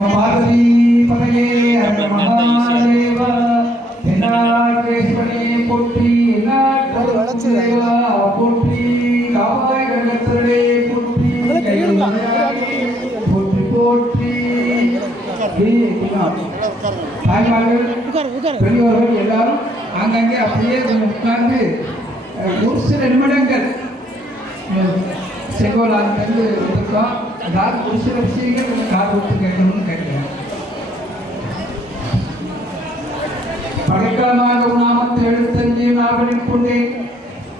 பார்வதி பதையே மகாதேவா தென்னாடுவேஸ்வரனே போற்றி எந்நாட்டவர்க்கும் போற்றி காவாய் கண்டத்தரே போற்றி போற்றி போற்றி பெரியவர்கள் எல்லாரும் ஆங்காங்கே அப்படியே உட்கார்ந்து ஒரு சில நிமிடங்கள் செங்கோலான் தந்து இருக்கோம். அதாவது ஒரு சில விஷயங்கள் காது விட்டு கேட்கணும்னு கேட்கிறேன். படைக்கலமாக உணாமத்தை எழுத்தஞ்சு நாவலில் கொண்டேன்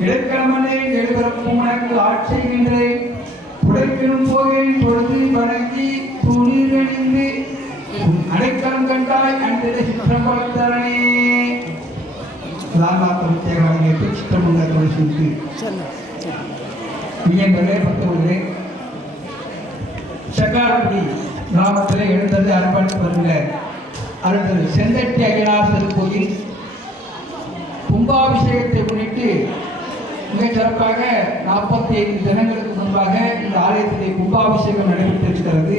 இடைக்கிழமனே எழுதறப்பும் உனக்கு ஆட்சிகின்றேன் புடைப்பினும் போகிறேன் பொழுது வணங்கி துணிரணிந்து அடைக்கலம் கண்டாய் அன்றைய சித்திரம்பலத்தரணே ராமாத்திரத்தை சித்திரமுள்ள சொல்லிட்டு வியங்களே பத்தவர்களே சக்காரப்படி கிராமத்தில் எழுந்தது அர்ப்பணித்து வருகிற அடுத்தது செந்தட்டி அய்யனார் திருக்கோயில் கும்பாபிஷேகத்தை முன்னிட்டு மிக சிறப்பாக 45 தினங்களுக்கு முன்பாக இந்த ஆலயத்திலே கும்பாபிஷேகம் நடைபெற்றிருக்கிறது.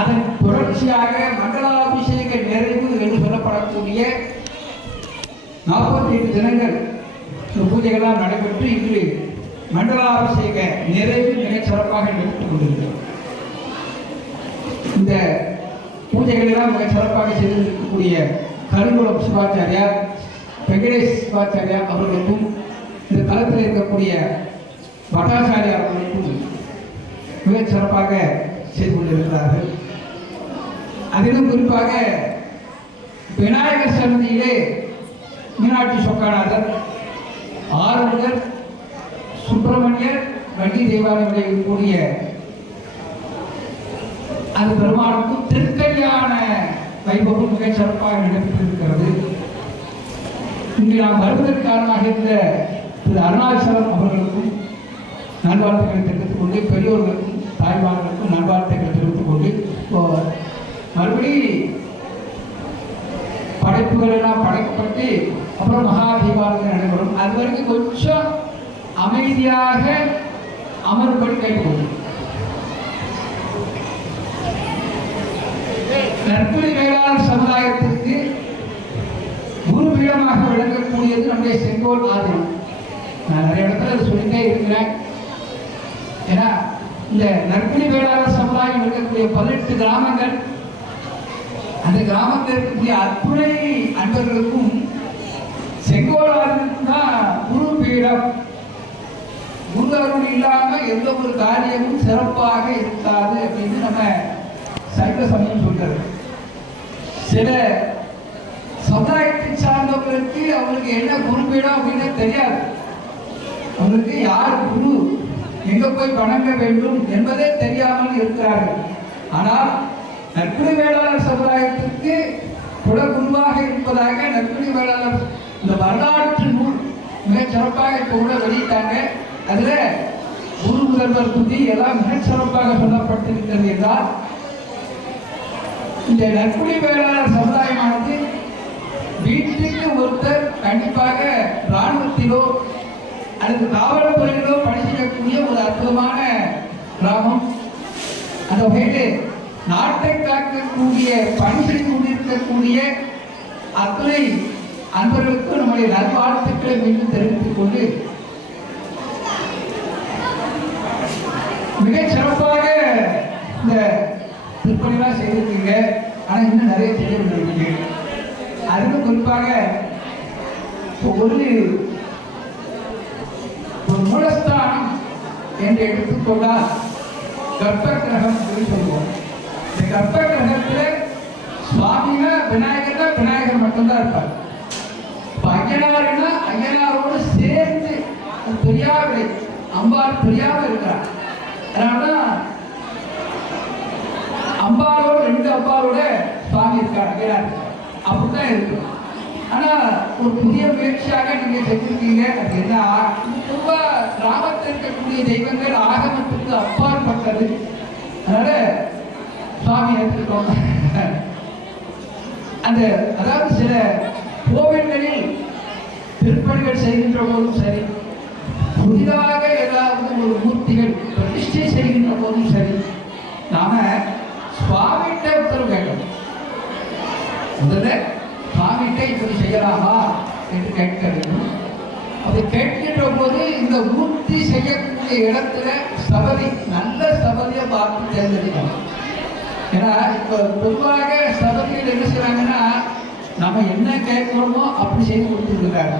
அதன் தொடர்ச்சியாக மண்டலாபிஷேக நிறைவு என்று சொல்லப்படக்கூடிய 45 தினங்கள் பூஜைகள்லாம் நடைபெற்று இன்று மண்டலாபிஷேக நிறைவு மிகச் சிறப்பாக நடத்திக் கொண்டிருக்கிறது. இந்த பூஜைகளெல்லாம் மிகச் சிறப்பாக செய்திருக்கக்கூடிய கருங்குளம் சிவாச்சாரியார் வெங்கடேஷ் சிவாச்சாரியார் அவர்களுக்கும் இந்த தளத்தில் இருக்கக்கூடிய பட்டாச்சாரியார் அவர்களுக்கும் மிகச் சிறப்பாக செய்து கொண்டிருக்கிறார்கள். அதிலும் குறிப்பாக விநாயகர் சன்னதியிலே மீனாட்சி சொக்காநாதர், ஆறுமுகர், சுப்பிரமணியர், வண்டி தேவாலயங்களில் கூடிய அந்த பெருமானுக்கும் திருக்கல்யாண வைபவம் மிகச் சிறப்பாக நடைபெற்றிருக்கிறது. இங்கு நாம் வருவதற்கு காரணமாக இருந்த திரு அருணாச்சலம் அவர்களுக்கும் நல்வாழ்த்துக்களை தெரிவித்துக் கொண்டு பெரியோர்களுக்கும் தாய்மார்களுக்கும் நல்வாழ்த்துக்களை தெரிவித்துக் கொண்டு மறுபடி படைப்புகள் எல்லாம் படைக்கப்பட்டு அப்புறம் மகா தீபாவளி நடைபெறும். அது வரைக்கும் கொஞ்சம் அமைதியாக அமர்படி கேட்டுக்கொள்ளும். நற்பணி வேளாண் சமுதாயத்திற்கு குருபீடமாக விளங்கக்கூடியது நம்முடைய செங்கோல் ஆதீனம். நான் நிறைய இடத்துல சொல்லிட்டே இருக்கிறேன். ஏன்னா இந்த நற்பணி வேளாண் சமுதாயம் இருக்கக்கூடிய 18 கிராமங்கள், அந்த கிராமத்தில் இருக்கக்கூடிய அத்துணை அன்பர்களுக்கும் செங்கோல் ஆதீனம் தான் குருபீடம். குரு அருள் இல்லாம எந்த ஒரு காரியமும் சிறப்பாக இருக்காது அப்படின்னு நம்ம சைவ சமயம் சொல்றது. சில சமுதாயத்தை சார்ந்தவர்களுக்கு அவங்களுக்கு என்ன குருபீடம் அப்படின்னு தெரியாது. அவங்களுக்கு யார் குரு, எங்க போய் வணங்க வேண்டும் என்பதே தெரியாமல் இருக்கிறார்கள். ஆனால் நற்பணி வேளாளர் சமுதாயத்திற்கு குலகுருவாக இருப்பதாக நற்பணி வேளாளர் இந்த வரலாற்று நூல் மிகச் சிறப்பாக இப்போ கூட வெளியிட்டாங்க. அதுல குரு முதல்வர் துதி எல்லாம் மிகச் சிறப்பாக சொல்லப்பட்டிருக்கிறது. என்றால் இந்த நற்பணி வேளாளர் சமுதாயமானது வீட்டுக்கு ஒருத்தர் கண்டிப்பாக இராணுவத்திலோ அல்லது காவல்துறையிலோ பணி செய்யக்கூடிய ஒரு அற்புதமான கிராமம். அந்த வகையில் நாட்டை காக்கக்கூடிய பணி செய்து கொண்டிருக்கக்கூடிய அத்துணை அன்பர்களுக்கு நம்முடைய நல்வாழ்த்துக்களை மீண்டும் தெரிவித்துக் கொண்டு மிகச் சிறப்பாக இந்த திருப்பணிலாம் செய்திருக்கீங்க. ஆனால் இன்னும் நிறைய செய்ய வேண்டியிருக்கீங்க. அதுவும் குறிப்பாக ஒரு மூலஸ்தானம் என்று எடுத்துக்கொண்டால் கர்ப்ப கிரகம் அப்படின்னு சொல்லுவோம். இந்த கர்ப்ப கிரகத்தில் சுவாமினா விநாயகர் மட்டும்தான் இருப்பார். ஐயனாருன்னா ஐயனாரோடு சேர்ந்து பெரியாவிலை அம்பாள் பெரியாம இருக்கிறார். அதனாலதான் அம்பாளோட 2 அம்பாளோட சுவாமி இருக்கார், ஐயனார் அப்படித்தான் இருக்கு. ஆனா ஒரு புதிய முயற்சியாக நீங்க செஞ்சிருக்கீங்க. அது என்ன, ரொம்ப கிராமத்தில் இருக்கக்கூடிய தெய்வங்கள் ஆகமத்துக்கு அப்பாற்பட்டது. அதனால சுவாமி எடுத்துக்கோங்க. அந்த அதாவது சில கோவில்களில் திருப்பணிகள் செய்கின்ற போதும் சரி, புதிதாக ஏதாவது ஒரு மூர்த்திகள் பிரதிஷ்டை செய்கின்ற போதும் சரி, நாம சுவாமிகிட்ட ஒருத்தர் முதல்ல சுவாமிகிட்ட இப்படி செய்யலாமா என்று கேட்க வேண்டும். அப்படி கேட்கின்ற போது இந்த மூர்த்தி செய்யக்கூடிய இடத்துல சபதி, நல்ல சபதியை பார்த்து தேர்ந்தெடுக்கணும். ஏன்னா இப்போ பொதுவாக சபதியில் என்ன செய்றாங்கன்னா, நம்ம என்ன கேட்கணுமோ அப்படி செய்து கொடுத்துருக்காங்க.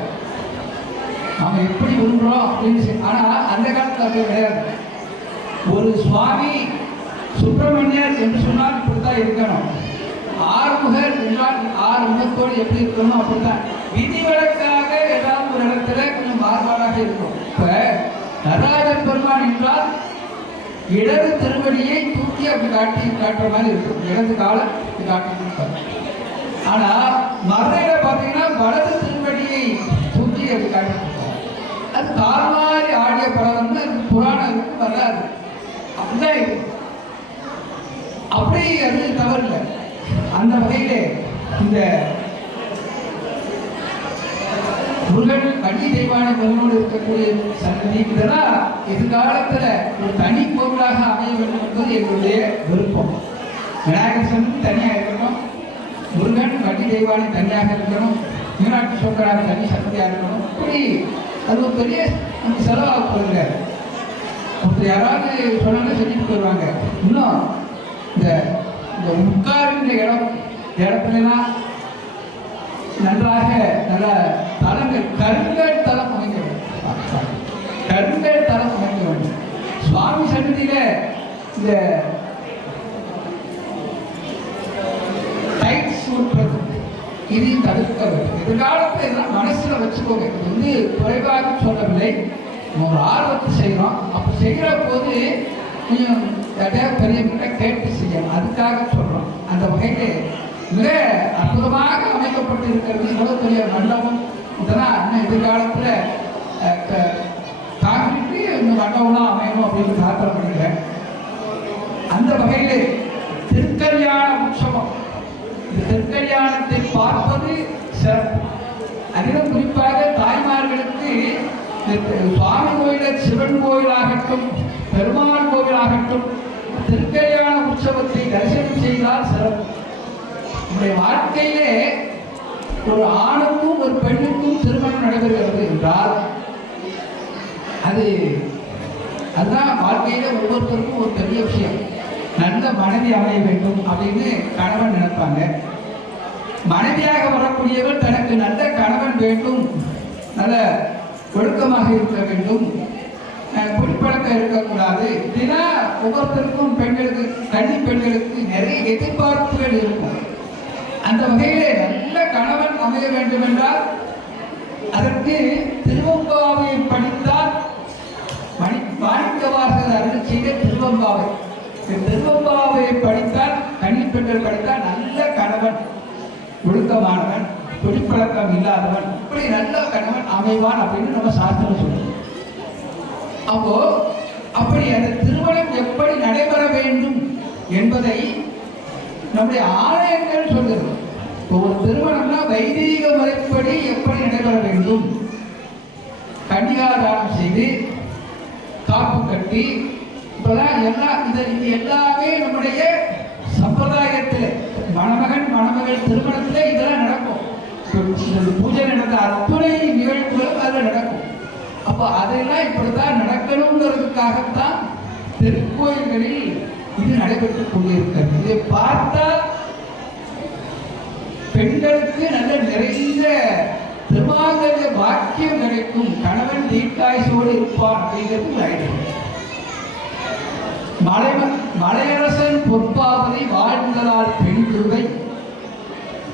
நாம எப்படி விரும்புகிறோம் அப்படின்னு. ஆனால் அந்த காலத்தில் அப்படி கிடையாது. ஒரு சுவாமி சுப்பிரமணியர் என்று சொன்னால் இப்படித்தான் இருக்கணும். ஆறுமுகர் என்றால் ஆறு முகத்தோடு எப்படி இருக்கணும் அப்படித்தான். விதிவிலக்காக ஏதாவது ஒரு இடத்துல கொஞ்சம் மாறுபாடாக இருக்கும். இப்ப நடராஜன் பெருமான் என்றால் இடது திருவடியை தூக்கி அப்படி காட்டுற மாதிரி இருக்கும். இடது காலம் காட்டி கொடுப்பார். ஆனா மதுரையில பாத்தீங்கன்னா வலது திருவடியை தூக்கி அப்படி காட்டி கொடுப்பார். அது கால்மாரி ஆடிய படம் புராணம் இருக்கு, வராது. அப்படிதான் இருக்கு. அப்படி அது தவறில்லை. அந்த வகையிலே இந்த முருகன் அடி தெய்வான பெருமோடு இருக்கக்கூடிய சன்னதி இதெல்லாம் எதிர்காலத்துல ஒரு தனி பொருளாக அமைய வேண்டும் என்பது எங்களுடைய விருப்பம். விநாயகர் சன்னதி தனியாக இருக்கணும், முருகன் வண்டி தெய்வானை தனியாக இருக்கணும், மீனாட்சி சோக்கராக தனி சன்னதியாக இருக்கணும். இப்படி அது ஒரு பெரிய செலவாக போகுது. ஒருத்தர் யாராவது சொன்னாங்க செஞ்சுட்டு வருவாங்க. இன்னும் இந்த உட்கார்ந்த இடத்துலாம் நன்றாக நல்ல தலங்கள், கருங்கல் தலம் அமைக்க வேண்டும். கருங்கல் தலம் அமைக்க வேண்டும். சுவாமி சன்னதியில இந்த டைட்ஸ் இதையும் தடுக்க வேண்டும். எதிர்காலத்தை எல்லாம் மனசுல வச்சுக்கோங்க. இது வந்து குறைவாக சொல்லவில்லை, ஒரு ஆர்வத்தை செய்யறோம். அப்ப செய்கிற போது கொஞ்சம் பெரியவங்கிட்ட கேட்டு செய்யணும். அதுக்காக சொல்றோம். அந்த வகையிலே மிக அற்புதமாக அமைக்கப்பட்டு இருக்கிறது. இவ்வளவு பெரிய மண்டபம் இதெல்லாம் இன்னும் எதிர்காலத்துல காங்கிரீட் மண்டபம்லாம் அமையணும் அப்படின்னு பிரார்த்தனை பண்ணிக்கிறேன். அந்த வகையிலே திருக்கல்யாண உற்சவம், இந்த திருக்கல்யாணத்தை பார்ப்பது சிறப்பு. அதிலும் குறிப்பாக தாய்மார்களுக்கு சுவாமி கோயில, சிவன் கோயிலாகட்டும் பெருமாள் கோவிலாகட்டும் திருக்கல்யாண உற்சவத்தை தரிசனம் செய்தால் சிறப்பு. நம்முடைய வாழ்க்கையிலே ஒரு ஆணுக்கும் ஒரு பெண்ணுக்கும் திருமணம் நடைபெறுகிறது என்றால் அதுதான் வாழ்க்கையில ஒவ்வொருத்தருக்கும் ஒரு பெரிய விஷயம். நல்ல மனைவி அமைய வேண்டும் அப்படின்னு கணவன் நினைப்பாங்க. மனைவியாக வரக்கூடியவர் தனக்கு நல்ல கணவன் வேண்டும், நல்ல ஒழுக்கமாக இருக்க வேண்டும், குடிப்பழக்கம் இருக்கக்கூடாது. இதுனா ஒவ்வொருத்தருக்கும் பெண்களுக்கு, கன்னி பெண்களுக்கு நிறைய எதிர்பார்ப்புகள் இருக்கும். அந்த வகையிலே நல்ல கணவன் அமைய வேண்டும் என்றால் அதற்கு திருவம்பாவை படித்தால், மாணிக்கவாசகர் அருள் செய்த திருவம்பாவை, திருவம்பாவை படித்தால், கன்னி பெண்கள் படித்தால் நல்ல கணவன், ஒழுக்கமானவன், குடிப்பழக்கம் இல்லாதவன், இப்படி நல்ல கணவன் அமைவான் அப்படின்னு நம்ம சாஸ்திரம் சொல்லுவோம். அப்போ அப்படி அந்த திருமணம் எப்படி நடைபெற வேண்டும் என்பதை நம்முடைய ஆலயங்கள் சொல்லுது. ஒரு திருமணம்னா வைதீக முறைப்படி எப்படி நடைபெற வேண்டும், கன்னிகாதானம் செய்து காப்பு கட்டி இப்பதான் எல்லாம் இது எல்லாமே நம்முடைய சம்பிரதாயத்தில் மணமகன் மணமகள் திருமணத்தில் இதெல்லாம் நடக்கும். பூஜை நடந்த அத்துணை நிகழ்வுகளும் அதில் நடக்கும். அப்போ அதெல்லாம் இப்படித்தான் நடக்கணுங்கிறதுக்காகத்தான் திருக்கோயில்களில் இது நடைபெற்றுக் கொண்டிருக்கிறது. இதை பார்த்தால் பெண்களுக்கு நல்ல நிறைந்த திருமாங்கல்ய வாக்கியம் கிடைக்கும், கணவன் தீர்க்காயுசோடு இருப்பான் அப்படிங்கிறது. மலையரசன் பொற்பாவதை வாழ்ந்ததால் பெண் திருவை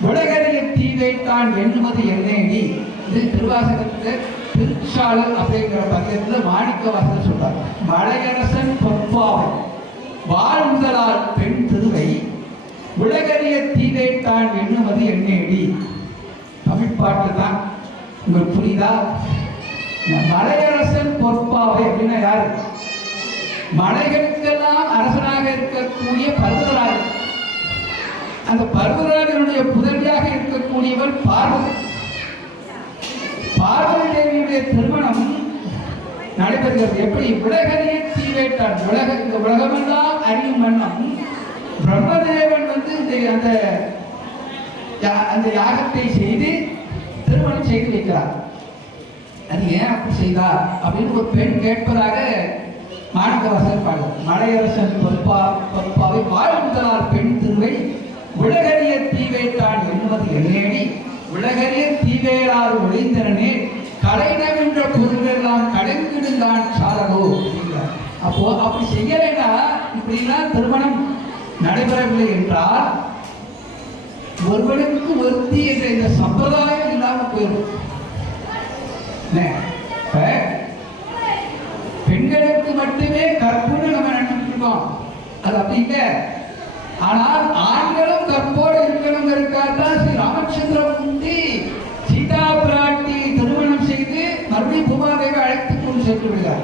உலகறிய தீவைத்தான் எண்ணுவது என்னேடி. இது திருவாசகத்தில் திருச்சாளர் அப்படிங்கிற பக்கத்தில் மாணிக்கவாசகர் சொல்றார். மலையரசன் பொற்பாவை வாழ்ந்ததால் பெண் திருவை உலகறிய தீவைத்தான் எண்ணுவது என்னேடி. தமிழ் பாட்டு தான். உங்களுக்கு புரியுதா? மலையரசன் பொற்பாவை அப்படின்னா யாரு? மலைகளுக்கெல்லாம் அரசனாக இருக்கக்கூடிய பர்வதராஜன். அந்த பர்வதராஜனுடைய புதவியாக இருக்கக்கூடியவர் பார்வதி. பார்வதி தேவியுடைய திருமணம் நடைபெறுகிறது. எப்படி? உலகறிய தீவேட்டான், இந்த உலகமெல்லாம் அறியும் வண்ணம் பிரம்மதேவன் வந்து அந்த அந்த யாகத்தை செய்து திருமணம் செய்து வைக்கிறார். அது ஏன் அப்படி செய்தார் அப்படின்னு ஒரு பெண் கேட்பதாக மாணிக்கவாசகர் பாடுகிறார். மலையரசன் பொறுப்பாவை வாழ்ந்தலார் பெண் திருவை உலகறிய தீவேட்டான் என்பது எண்ணேடி உலகறிய தீவேளாறு ஒளிந்தனே கலைநவென்ற பொருளெல்லாம் கலைந்திருந்தான் சாரலோ. அப்போ அப்படி செய்யலைன்னா இப்படிலாம் திருமணம் நடைபெறவில்லை என்றால் ஒருவனுக்கு ஒருத்தி என்ற இந்த சம்பிரதாயம் இல்லாமல் போயிடும். பெண்களுக்கு மட்டுமே கற்புன்னு நம்ம நினைச்சிட்டு இருக்கோம், அது அப்படி இல்லை. ஆனால் ஆண்களும் கற்போடு இருக்கணுங்கிறதுக்காக தான் ஸ்ரீ ராமச்சந்திரமூர்த்தி சீதா பிராட்டி திருமணம் செய்து மறுபடியும் பூமாதேவி அழைத்துக் கொண்டு சென்று விடுகிறார்.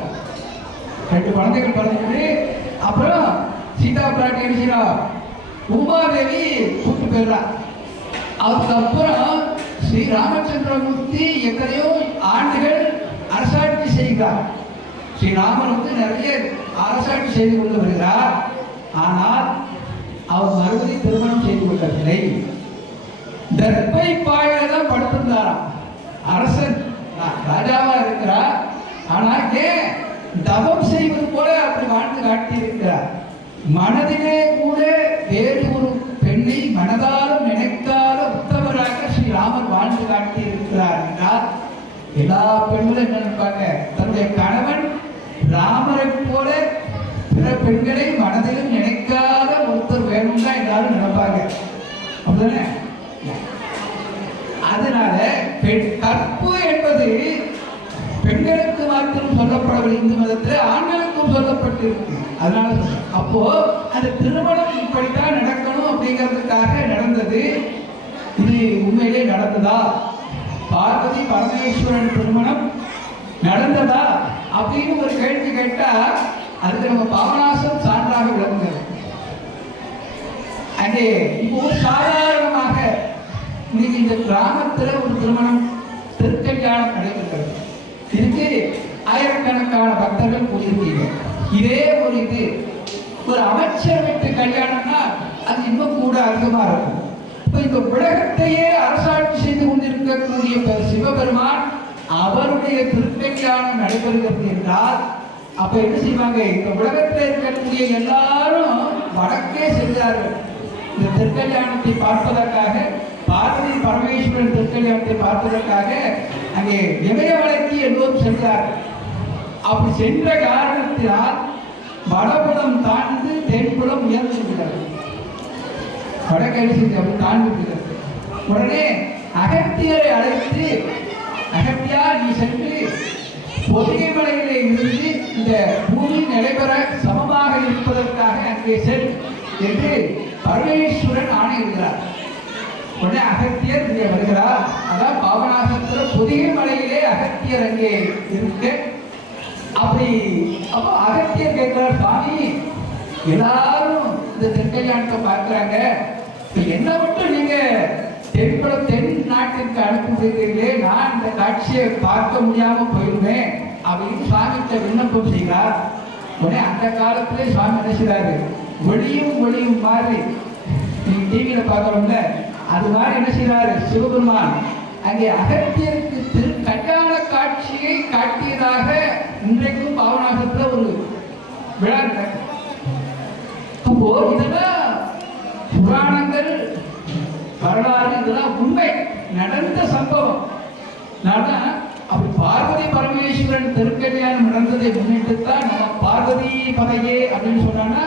2 குழந்தைகள் பிறந்து அப்புறம் சீதா பிராட்டி அடிக்கிறார், பூமாதேவி கூட்டு போயிடுறார். அதுக்கப்புறம் ஸ்ரீ ராமச்சந்திரமூர்த்தி எத்தனையோ ஆண்டுகள் அரசாட்சி செய்கிறார். ஸ்ரீராமன் நிறைய அரசாட்சி செய்து கொண்டு வருகிறார். ஆனால் அவர் மறுபடியும் திருமணம் செய்து கொள்ளவில்லை. தர்பை பாயில தான் படுத்திருந்தாராம். அரசன் ராஜாவா இருக்கிறார், ஆனால் ஏன் தவம் செய்வது போல அப்படி வாழ்ந்து காட்டி இருக்கிறார். மனதிலே கூட வேறு ஒரு பெண்ணை மனதாலும் நினைக்காத உத்தமராக ஸ்ரீராமர் வாழ்ந்து காட்டி இருக்கிறார் என்றால் எல்லா பெண்களும் என்ன நினைப்பாங்க, தன்னுடைய கணவன் ராமரை போல பிற பெண்களை மனதிலும் நினைக்காத ஒருத்தர் வேணும் தான் எல்லாரும் நினைப்பாங்க. அப்படிதானே? அதனால கற்பு என்பது பெண்களுக்கு மாத்திரம் சொல்லப்படவில்லை, இந்து மதத்தில் ஆண்களுக்கும் சொல்லப்பட்டிருக்கு. அதனால அப்போ அந்த திருமணம் இப்படித்தான் நடக்கணும் அப்படிங்கிறதுக்காக நடந்தது. இது உண்மையிலே நடந்ததா? பார்வதி பரமேஸ்வரன் திருமணம் நடந்ததா அப்படின்னு ஒரு கேள்வி கேட்டா அதுக்கு நம்ம பாபநாசம் சான்றாக விளங்குகிறது. அங்கே இப்போ சாதாரணமாக இன்னைக்கு இந்த கிராமத்தில் ஒரு திருமணம் திருக்கல்யாணம் நடைபெறுகிறது. இதுக்கு ஆயிரக்கணக்கான பக்தர்கள் கூடியிருக்கீங்க. இதே ஒரு இது ஒரு அமைச்சர் வீட்டு கல்யாணம்னா அது இன்னும் கூட அதிகமா இருக்கும். இப்போ இந்த உலகத்தையே அரசாட்சி செய்து கொண்டிருக்கக்கூடிய சிவபெருமான் அவருடைய திருக்கல்யாணம் நடைபெறுகிறது என்றால் அப்ப என்ன செய்வாங்க, இந்த உலகத்தில் இருக்கக்கூடிய எல்லாரும் வடக்கே செல்கிறார்கள் இந்த திருக்கல்யாணத்தை பார்ப்பதற்காக. பார்வதி பரமேஸ்வரன் திருக்கல்யாணத்தை பார்ப்பதற்காக அங்கே இமயமலைக்கு எல்லோரும் சென்றார்கள். அப்படி சென்ற காரணத்தினால் வடபுலம் தாழ்ந்து தென்புலம் உயர்ந்து விடுகிறது. வடகரிசி அப்படி தாழ்ந்து விடுகிறது. உடனே அகத்தியரை அழைத்து, அகத்தியா நீ சென்று பொதிகை மலையிலே இருந்து இந்த பூமி நிலைபெற சமமாக இருப்பதற்காக அங்கே செல் என்று பரமேஸ்வரன் ஆணையிடுகிறார். உடனே அகத்தியர் இங்கே வருகிறார். அதான் பாபநாசத்தில் பொதிகை மலையிலே அகத்தியர் அங்கே இருக்க. அப்படி அப்போ அகத்தியர் கேட்கிறார், சுவாமி எல்லாரும் இந்த திருக்கல்யாணத்தை பார்க்கிறாங்க, என்ன மட்டும் நீங்க தென் நாட்டிற்கு அனுப்பி விடுகிறீர்களே, நான் இந்த காட்சியை பார்க்க முடியாம போயிருந்தேன் அப்படின்னு சுவாமிகிட்ட விண்ணப்பம் செய்கிறார். உடனே அந்த காலத்திலே சுவாமி என்ன செய்றாரு, ஒளியும் மாதிரி நீங்க டிவியில பார்க்கறோம்ல அது மாதிரி என்ன செய்றாரு சிவபெருமான் அங்கே அகத்தியருக்கு கல்யாண காட்சியை காட்டியதாக இன்றைக்கும் பாவநாசத்துல ஒரு விழா நடக்குது. அப்போ இதெல்லாம் புராணங்கள் வரலாறு, இதெல்லாம் உண்மை நடந்த சம்பவம். அப்படி பார்வதி பரமேஸ்வரன் திருக்கல்யாணம் நடந்ததை முன்னிட்டு தான் நம்ம பார்வதி பதையே அப்படின்னு சொன்னா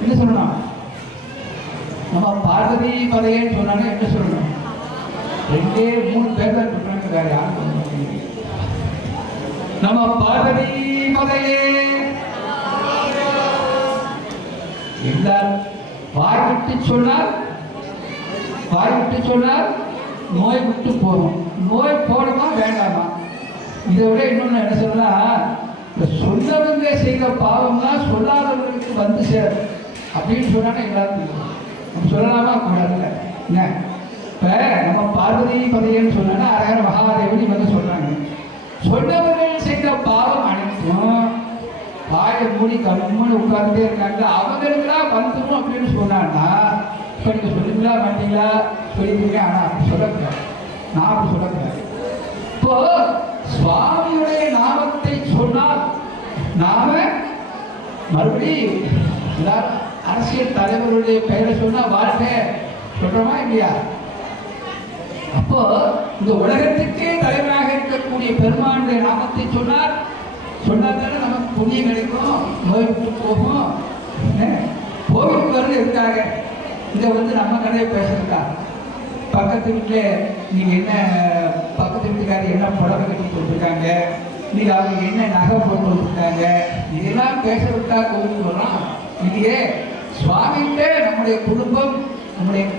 என்ன சொல்லணும், நம்ம பார்வதி பதையேன்னு சொன்னா என்ன சொல்லணும், 2-3 பேர் தான் சொல்றாங்க, வேற யாரும் நம்ம பார்வதி பதையே. எல்லாரும் வாய் விட்டு சொன்னால் நோய் விட்டு போகும். நோய் போடமா வேண்டாமா? இதை விட இன்னொன்னு என்ன சொல்லலாம், சொன்னவங்க செய்த பாவம்லாம் சொல்லாதவங்களுக்கு வந்து சேரும் அப்படின்னு சொன்னா எல்லாருக்கும் நம்ம சொல்லலாமா கூடாதுல்ல? என்ன இப்ப நம்ம பார்வதி பதையன்னு சொன்னா அரகர மகாதேவனி வந்து சொல்றாங்க, சொன்னவர்கள் செய்த பாவம் அனைத்தும் வாயை மூடி கம்முன்னு உட்கார்ந்துட்டே இருக்காங்க, அவங்களுக்குலாம் வந்துடும் அப்படின்னு சொன்னான்னா இப்போ நீங்கள் சொல்லுங்களா மாட்டீங்களா சொல்லியிருக்கீங்க. ஆனால் அப்படி சொல்லக்கூடாது, நான் அப்படி சொல்லக்கூடாது. இப்போ சுவாமியுடைய நாமத்தை சொன்னால் நாம மறுபடியும் எல்லாரும் அரசியல் தலைவருடைய பெயரை சொன்னா வாழ்க்கை சொல்றோமா இல்லையா? அப்போ இந்த உலகத்துக்கே தலைவராக இருக்கக்கூடிய பெருமானுடைய நாமத்தை சொன்னார் தானே நமக்கு புண்ணியம் கிடைக்கும், நோய் போகும். கோவிலுக்கு வந்து இருக்காங்க, இங்க வந்து நம்ம கதையை பேசுறதுக்கா? பக்கத்து வீட்டில் நீங்க என்ன, பக்கத்து வீட்டுக்காரர் என்ன புடவை கட்டி கொடுத்துருக்காங்க, நீங்க அவங்க என்ன நகை போட்டு கொடுத்துருக்காங்க, இதெல்லாம் பேசுறதுக்கா கோவிலுக்கு வரோம்? இல்லையே. சுவாமிகிட்ட நம்முடைய குடும்பம்,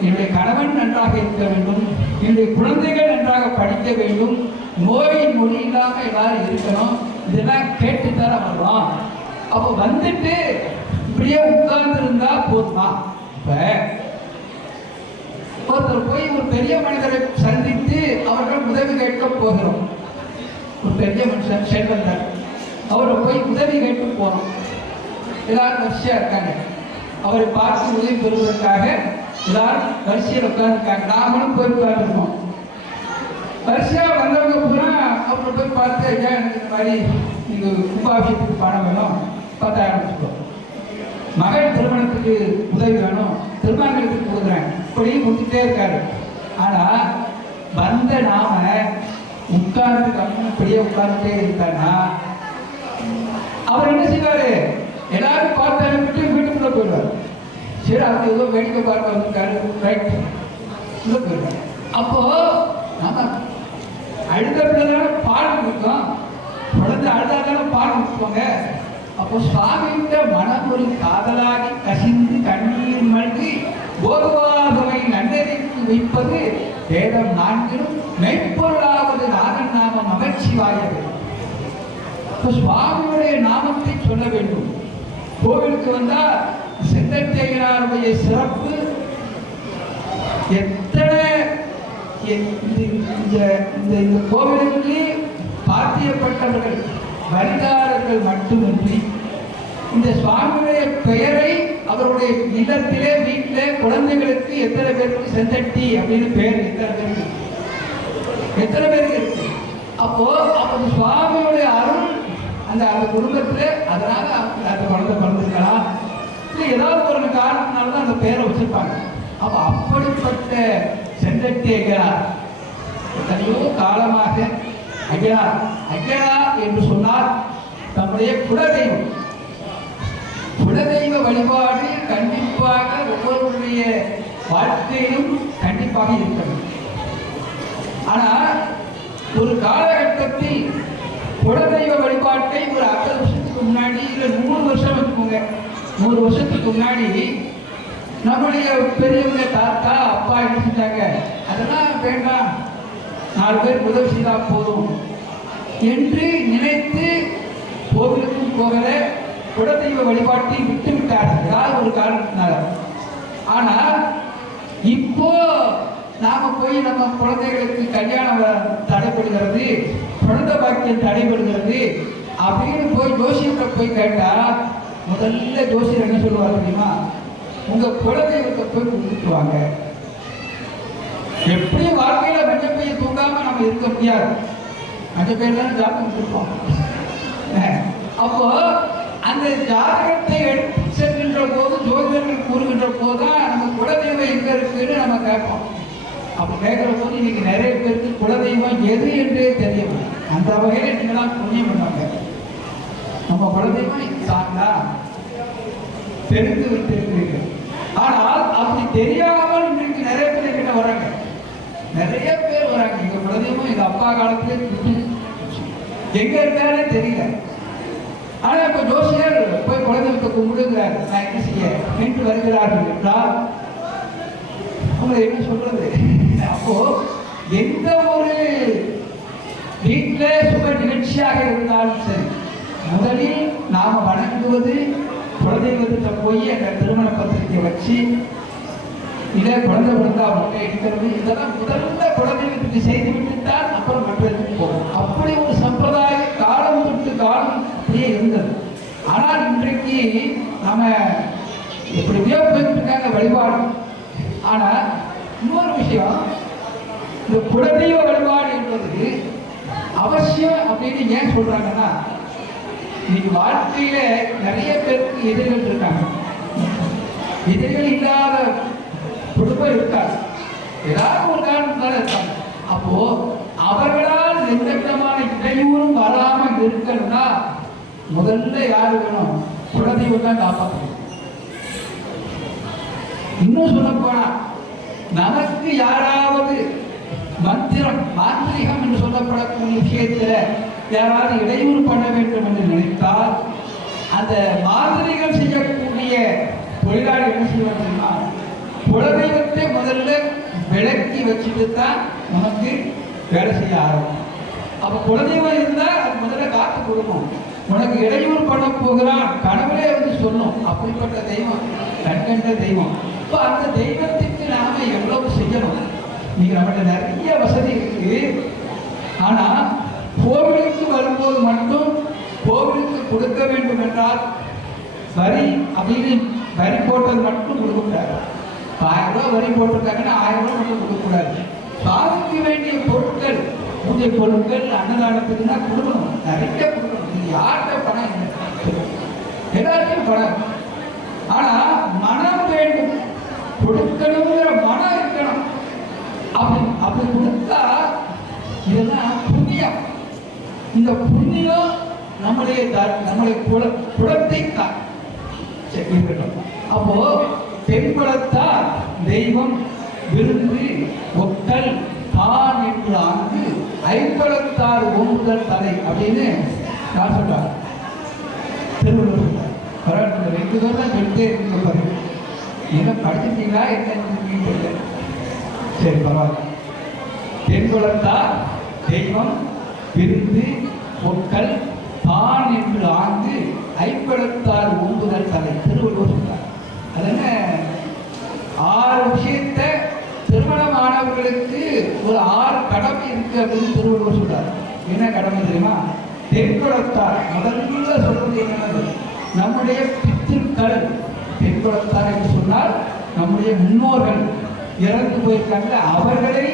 என்னுடைய கணவன் நன்றாக இருக்க வேண்டும், என்னுடைய குழந்தைகள் நன்றாக படிக்க வேண்டும், நோய் நொடி இல்லாம எல்லாரும் இருக்கணும், இதெல்லாம் கேட்டுத்தார வருவோம். அப்போ வந்துட்டு இப்படியே உட்கார்ந்து இருந்தா போதுமா? இப்ப ஒருத்தர் போய் ஒரு பெரிய மனிதரை சந்தித்து அவர்கள் உதவி கேட்க போகிறோம். ஒரு பெரிய மனுஷன் செல்வந்தர், அவரை போய் உதவி கேட்டு போறோம். எல்லாரும் வரிசையா இருக்காங்க, அவரை பார்த்து உதவி பெறுவதற்காக எல்லாரும் வரிசையில் உட்கார்ந்துருக்காங்க. நாமளும் போய் உட்கார்ந்துருக்கோம். வரிசையா வந்தவங்க பூரா அவரை போய் பார்த்து, ஐயா எனக்கு இந்த மாதிரி நீங்க கும்பாபிஷேகத்துக்கு பணம் வேணும், 10,000 வச்சுக்கோ, மகள் திருமணத்துக்கு உதவி வேணும், திருமணத்துக்கு கொடுக்குறேன், இப்படியும் கொடுத்துட்டே இருக்காரு. ஆனா வந்த நாம உட்கார்ந்து கம்மன் இப்படியே உட்கார்ந்துட்டே இருக்காருன்னா அவர் என்ன செய்வாரு? எல்லாரும் பார்த்து அனுப்பிட்டு வீட்டுக்குள்ள போயிடுவார். சரி, அவர் ஏதோ வேடிக்கை பார்க்க வந்திருக்காரு, ரைட், உள்ள போயிடுவார். அப்போ நம்ம அழுத பிள்ளைதான பால் கொடுத்தோம், குழந்தை அழுதாதான பால் கொடுப்போங்க. அப்போ சுவாமிகிட்ட மனம் ஒரு காதலாகி கசிந்து கண்ணீர் மல்கி போதுவாகவை நன்னறிக்கு வைப்பது வேதம் 4 மெய்ப்பொருளாவது நாதன் நாமம் நமச்சிவாயது. சுவாமியுடைய நாமத்தை சொல்ல வேண்டும். கோவிலுக்கு வந்தா செங்கற்றையனாருடைய சிறப்பு எத்தனை! இந்த கோவிலுக்கு பாத்தியப்பட்டவர்கள் வரிகாரர்கள் மட்டுமின்றி இந்த சுவாமியுடைய பெயரை அவருடைய இல்லத்திலே வீட்டிலே குழந்தைகளுக்கு எத்தனை பேருக்கு செந்தட்டி அப்படின்னு பேர் எத்தனை பேருக்கு இருக்கு? அப்போ அப்படி சுவாமியுடைய அருள் அந்த குடும்பத்துல, அதனால அந்த குழந்தை பிறந்திருக்கலாம், இல்லை ஏதாவது ஒரு காரணத்தினால்தான் அந்த பெயரை வச்சிருப்பாங்க. அப்ப அப்படிப்பட்ட செந்தட்டி ஐயனார் எத்தனையோ காலமாக ஐயனார் ஐயனார் என்று சொன்னால் நம்முடைய குலதெய்வம். குலதெய்வ வழிபாடு கண்டிப்பாக ஒவ்வொருவருடைய வாழ்க்கையிலும் கண்டிப்பாக இருக்கிறது. ஆனா ஒரு காலகட்டத்தில் குலதெய்வ வழிபாட்டை ஒரு 50 வருஷத்துக்கு முன்னாடி, இல்லை 100 வருஷம் வச்சுக்கோங்க, 100 வருஷத்துக்கு முன்னாடி நம்முடைய பெரியவங்க தாத்தா அப்பா என்ன செஞ்சாங்க? அதெல்லாம் வேண்டாம், 4 பேர் உதவி செய்தா போதும் என்று நினைத்து கோவிலுக்கும் போகல, குலதெய்வ வழிபாட்டை விட்டு விட்டார்கள் ஏதாவது ஒரு காரணத்தினால. ஆனா இப்போ நாம போய் நம்ம குழந்தைகளுக்கு கல்யாணம் தடைபடுகிறது, குழந்தை பாக்கியம் தடைபடுகிறது அப்படின்னு போய் ஜோசியத்தை போய் கேட்டா முதல்ல ஜோசியர் என்ன சொல்லுவாங்க தெரியுமா? உங்க குலதெய்வத்தை போய் கும்பிட்டுவாங்க. எப்படி வாழ்க்கையில மஞ்சள் பைய தூங்காம நம்ம இருக்க முடியாது, மஞ்சள் பையில தான் ஜாதகம் இருப்போம். அப்போ அந்த ஜாதகத்தை எடுத்து செல்கின்ற போது, ஜோதிடர்கள் கூறுகின்ற போதுதான் நம்ம குலதெய்வம் எங்க இருக்குன்னு நம்ம கேட்போம். அப்ப கேட்கிற போது இன்னைக்கு நிறைய பேருக்கு குலதெய்வம் எது என்றே தெரியும். அந்த வகையில நீங்களாம் புண்ணியம் பண்ணாங்க. நம்ம குலதெய்வம் இதுதாங்களா தெரிந்து வைத்திருக்கிறீர்கள். ஆனால் அப்படி தெரியாமல் இன்றைக்கு நிறைய பேர் என்கிட்ட வராங்க, நிறைய பேர் வராங்க. எங்க குலதெய்வம் எங்க அப்பா காலத்திலே எங்க இருக்காருன்னு தெரியல. ஆனா இப்ப ஜோசியர் போய் குலதெய்வத்தை கும்பிடுங்கிறார். நான் என்ன செய்ய மீண்டு வருகிறார்கள் என்றால் உங்களை என்ன சொல்றது? அப்போ எந்த ஒரு வீட்டிலே சுப நிகழ்ச்சியாக இருந்தாலும் சரி, முதலில் நாம வணங்குவது குலதெய்வத்தை போய் அந்த திருமண பத்திரிக்கை வச்சு, இதை குழந்தை பிறந்தா முட்டை எடுக்கிறது, இதெல்லாம் முதல்ல குலதெய்வத்துக்கு செய்து விட்டுத்தான் அப்புறம் மற்றதுக்கு போகும். அப்படி ஒரு சம்பிரதாயம் காலம் தொட்டு காலம் அப்படியே இருந்தது. ஆனால் இன்றைக்கு நாம எப்படி போயிட்டு இருக்காங்க வழிபாடு. ஆனா இன்னொரு விஷயம், இந்த குலதெய்வ வழிபாடு என்பது அவசியம் அப்படின்னு ஏன் சொல்றாங்கன்னா, இன்னைக்கு வாழ்க்கையில நிறைய பேருக்கு எதிரிகள் இருக்காங்க. எதிரிகள் இல்லாத குடும்பம் இருக்காது, ஏதாவது ஒரு காரணத்தால இருக்காங்க. அப்போ அவர்களால் எந்த விதமான இடையூறும் வராமல் இருக்கணும்னா முதல்ல யாரு வேணும்? குலதெய்வம் தான் காப்பாற்றணும். இன்னும் சொல்ல போனா, நமக்கு யாராவது மந்திரம் மாந்திரிகம் என்று சொல்லப்படக்கூடிய விஷயத்துல யாராவது இடையூறு பண்ண வேண்டும் என்று நினைத்தால், அந்த மாந்திரிகம் செய்யக்கூடிய தொழிலாளி என்ன செய்வாங்கன்னா, குலதெய்வத்தை முதல்ல விளக்கி வச்சுட்டு தான் நமக்கு வேலை செய்ய ஆரம்பிக்கும். அப்ப குலதெய்வம் இருந்தா அது முதல்ல காத்து கொடுக்கும். உனக்கு இடையூறு பண்ண போகிறான் கனவுலே வந்து சொல்லும். அப்படிப்பட்ட தெய்வம் கண்கண்ட தெய்வம். இப்போ அந்த தெய்வத்துக்கு நாம எவ்வளவு செய்யணும்? நீங்க நம்மகிட்ட நிறைய வசதி இருக்கு, ஆனா கோவிலுக்கு வரும்போது மட்டும் கோவிலுக்கு கொடுக்க வேண்டும் என்றால் வரி அப்படின்னு வரி போட்டது மட்டும் கொடுக்கக்கூடாது. 1000 ரூபாய் வரி போட்டிருக்காங்கன்னா 1000 ரூபாய் மட்டும் கொடுக்கக்கூடாது. சாதிக்க வேண்டிய பொருட்கள், பூஜை பொருட்கள், அன்னதானத்துக்குன்னா கொடுக்கணும், நிறைய கொடுக்கணும். இது யார்கிட்ட பணம் எல்லாத்தையும் பணம், ஆனா மனம் வேண்டும், கொடுக்கணுங்கிற மனம் இருக்கணும். அப்படி கொடுத்தா இதெல்லாம் புண்ணியம். இந்த புண்ணியம் நம்முடைய குலத்தை தான் இருக்கட்டும். அப்போ தென்பலத்தார் தெய்வம் விருந்து ஒக்கல் தான் என்று ஆண்டு ஐம்பலத்தார் ஓம்புதல் தலை அப்படின்னு நான் சொல்றாங்க. திருவள்ளுவர் பரவாயில்ல, 2 தான் சொல்லிட்டே இருப்பாரு. என்ன படிச்சிட்டீங்களா என்ன? சரி, பரவாயில்ல. தென்பலத்தார் தெய்வம் விருந்து ஒக்கல் தான் என்று ஆண்டு ஐம்பலத்தார் ஓம்புதல் தலை திருவள்ளுவர் சொல்றார். அதனால 6 விஷயத்தை திருமணமானவர்களுக்கு ஒரு 6 கடமை இருக்கு அப்படின்னு திருவள்ளுவர் சொல்றார். என்ன கடமை தெரியுமா? தென்புலத்தார் முதல்ல சொல்றது என்னது? நம்முடைய பித்திருக்கள். தென்புலத்தார் என்று சொன்னால் நம்முடைய முன்னோர்கள் இறந்து போயிருக்காங்க, அவர்களை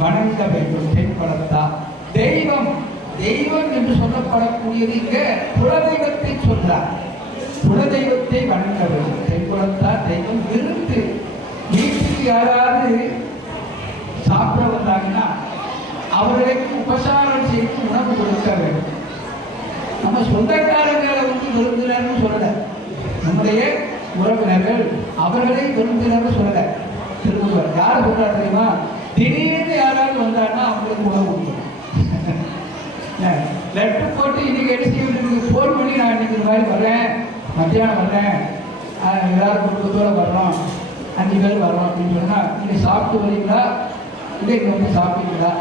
வணங்க வேண்டும். தென்புலத்தார் தெய்வம். தெய்வம் என்று சொல்லப்படக்கூடியது இங்க குலதெய்வத்தை சொல்றார். குலதெய்வத்தை வணங்க வேண்டும். தென்புலத்தார் தெய்வம் விருந்து. வீட்டுக்கு யாராவது சாப்பிட வந்தாங்கன்னா அவர்களுக்கு உபசாரம் செய்து உணவு கொடுக்க வேண்டும். நம்ம சொந்தக்காரர்களை வந்து விருந்தினர்னு சொல்லல, நம்முடைய உறவினர்கள் அவர்களை விருந்தினர் சொல்லல. திருவள்ளுவர் யார் சொல்றாரு தெரியுமா? திடீர்னு யாராவது வந்தாங்கன்னா அவங்களுக்கு உணவு கொடுக்கணும். லெட்டர் போட்டு இன்னைக்கு எடுத்து போன் பண்ணி நான் இன்னைக்கு இந்த மாதிரி வர்றேன், மத்தியானம் வர்றேன், எல்லாரும் குடும்பத்தோட வர்றோம், 5 பேர் வர்றோம் அப்படின்னு சொன்னா, நீங்க சாப்பிட்டு வரீங்களா இல்லை இங்க வந்து சாப்பிட்டீங்களா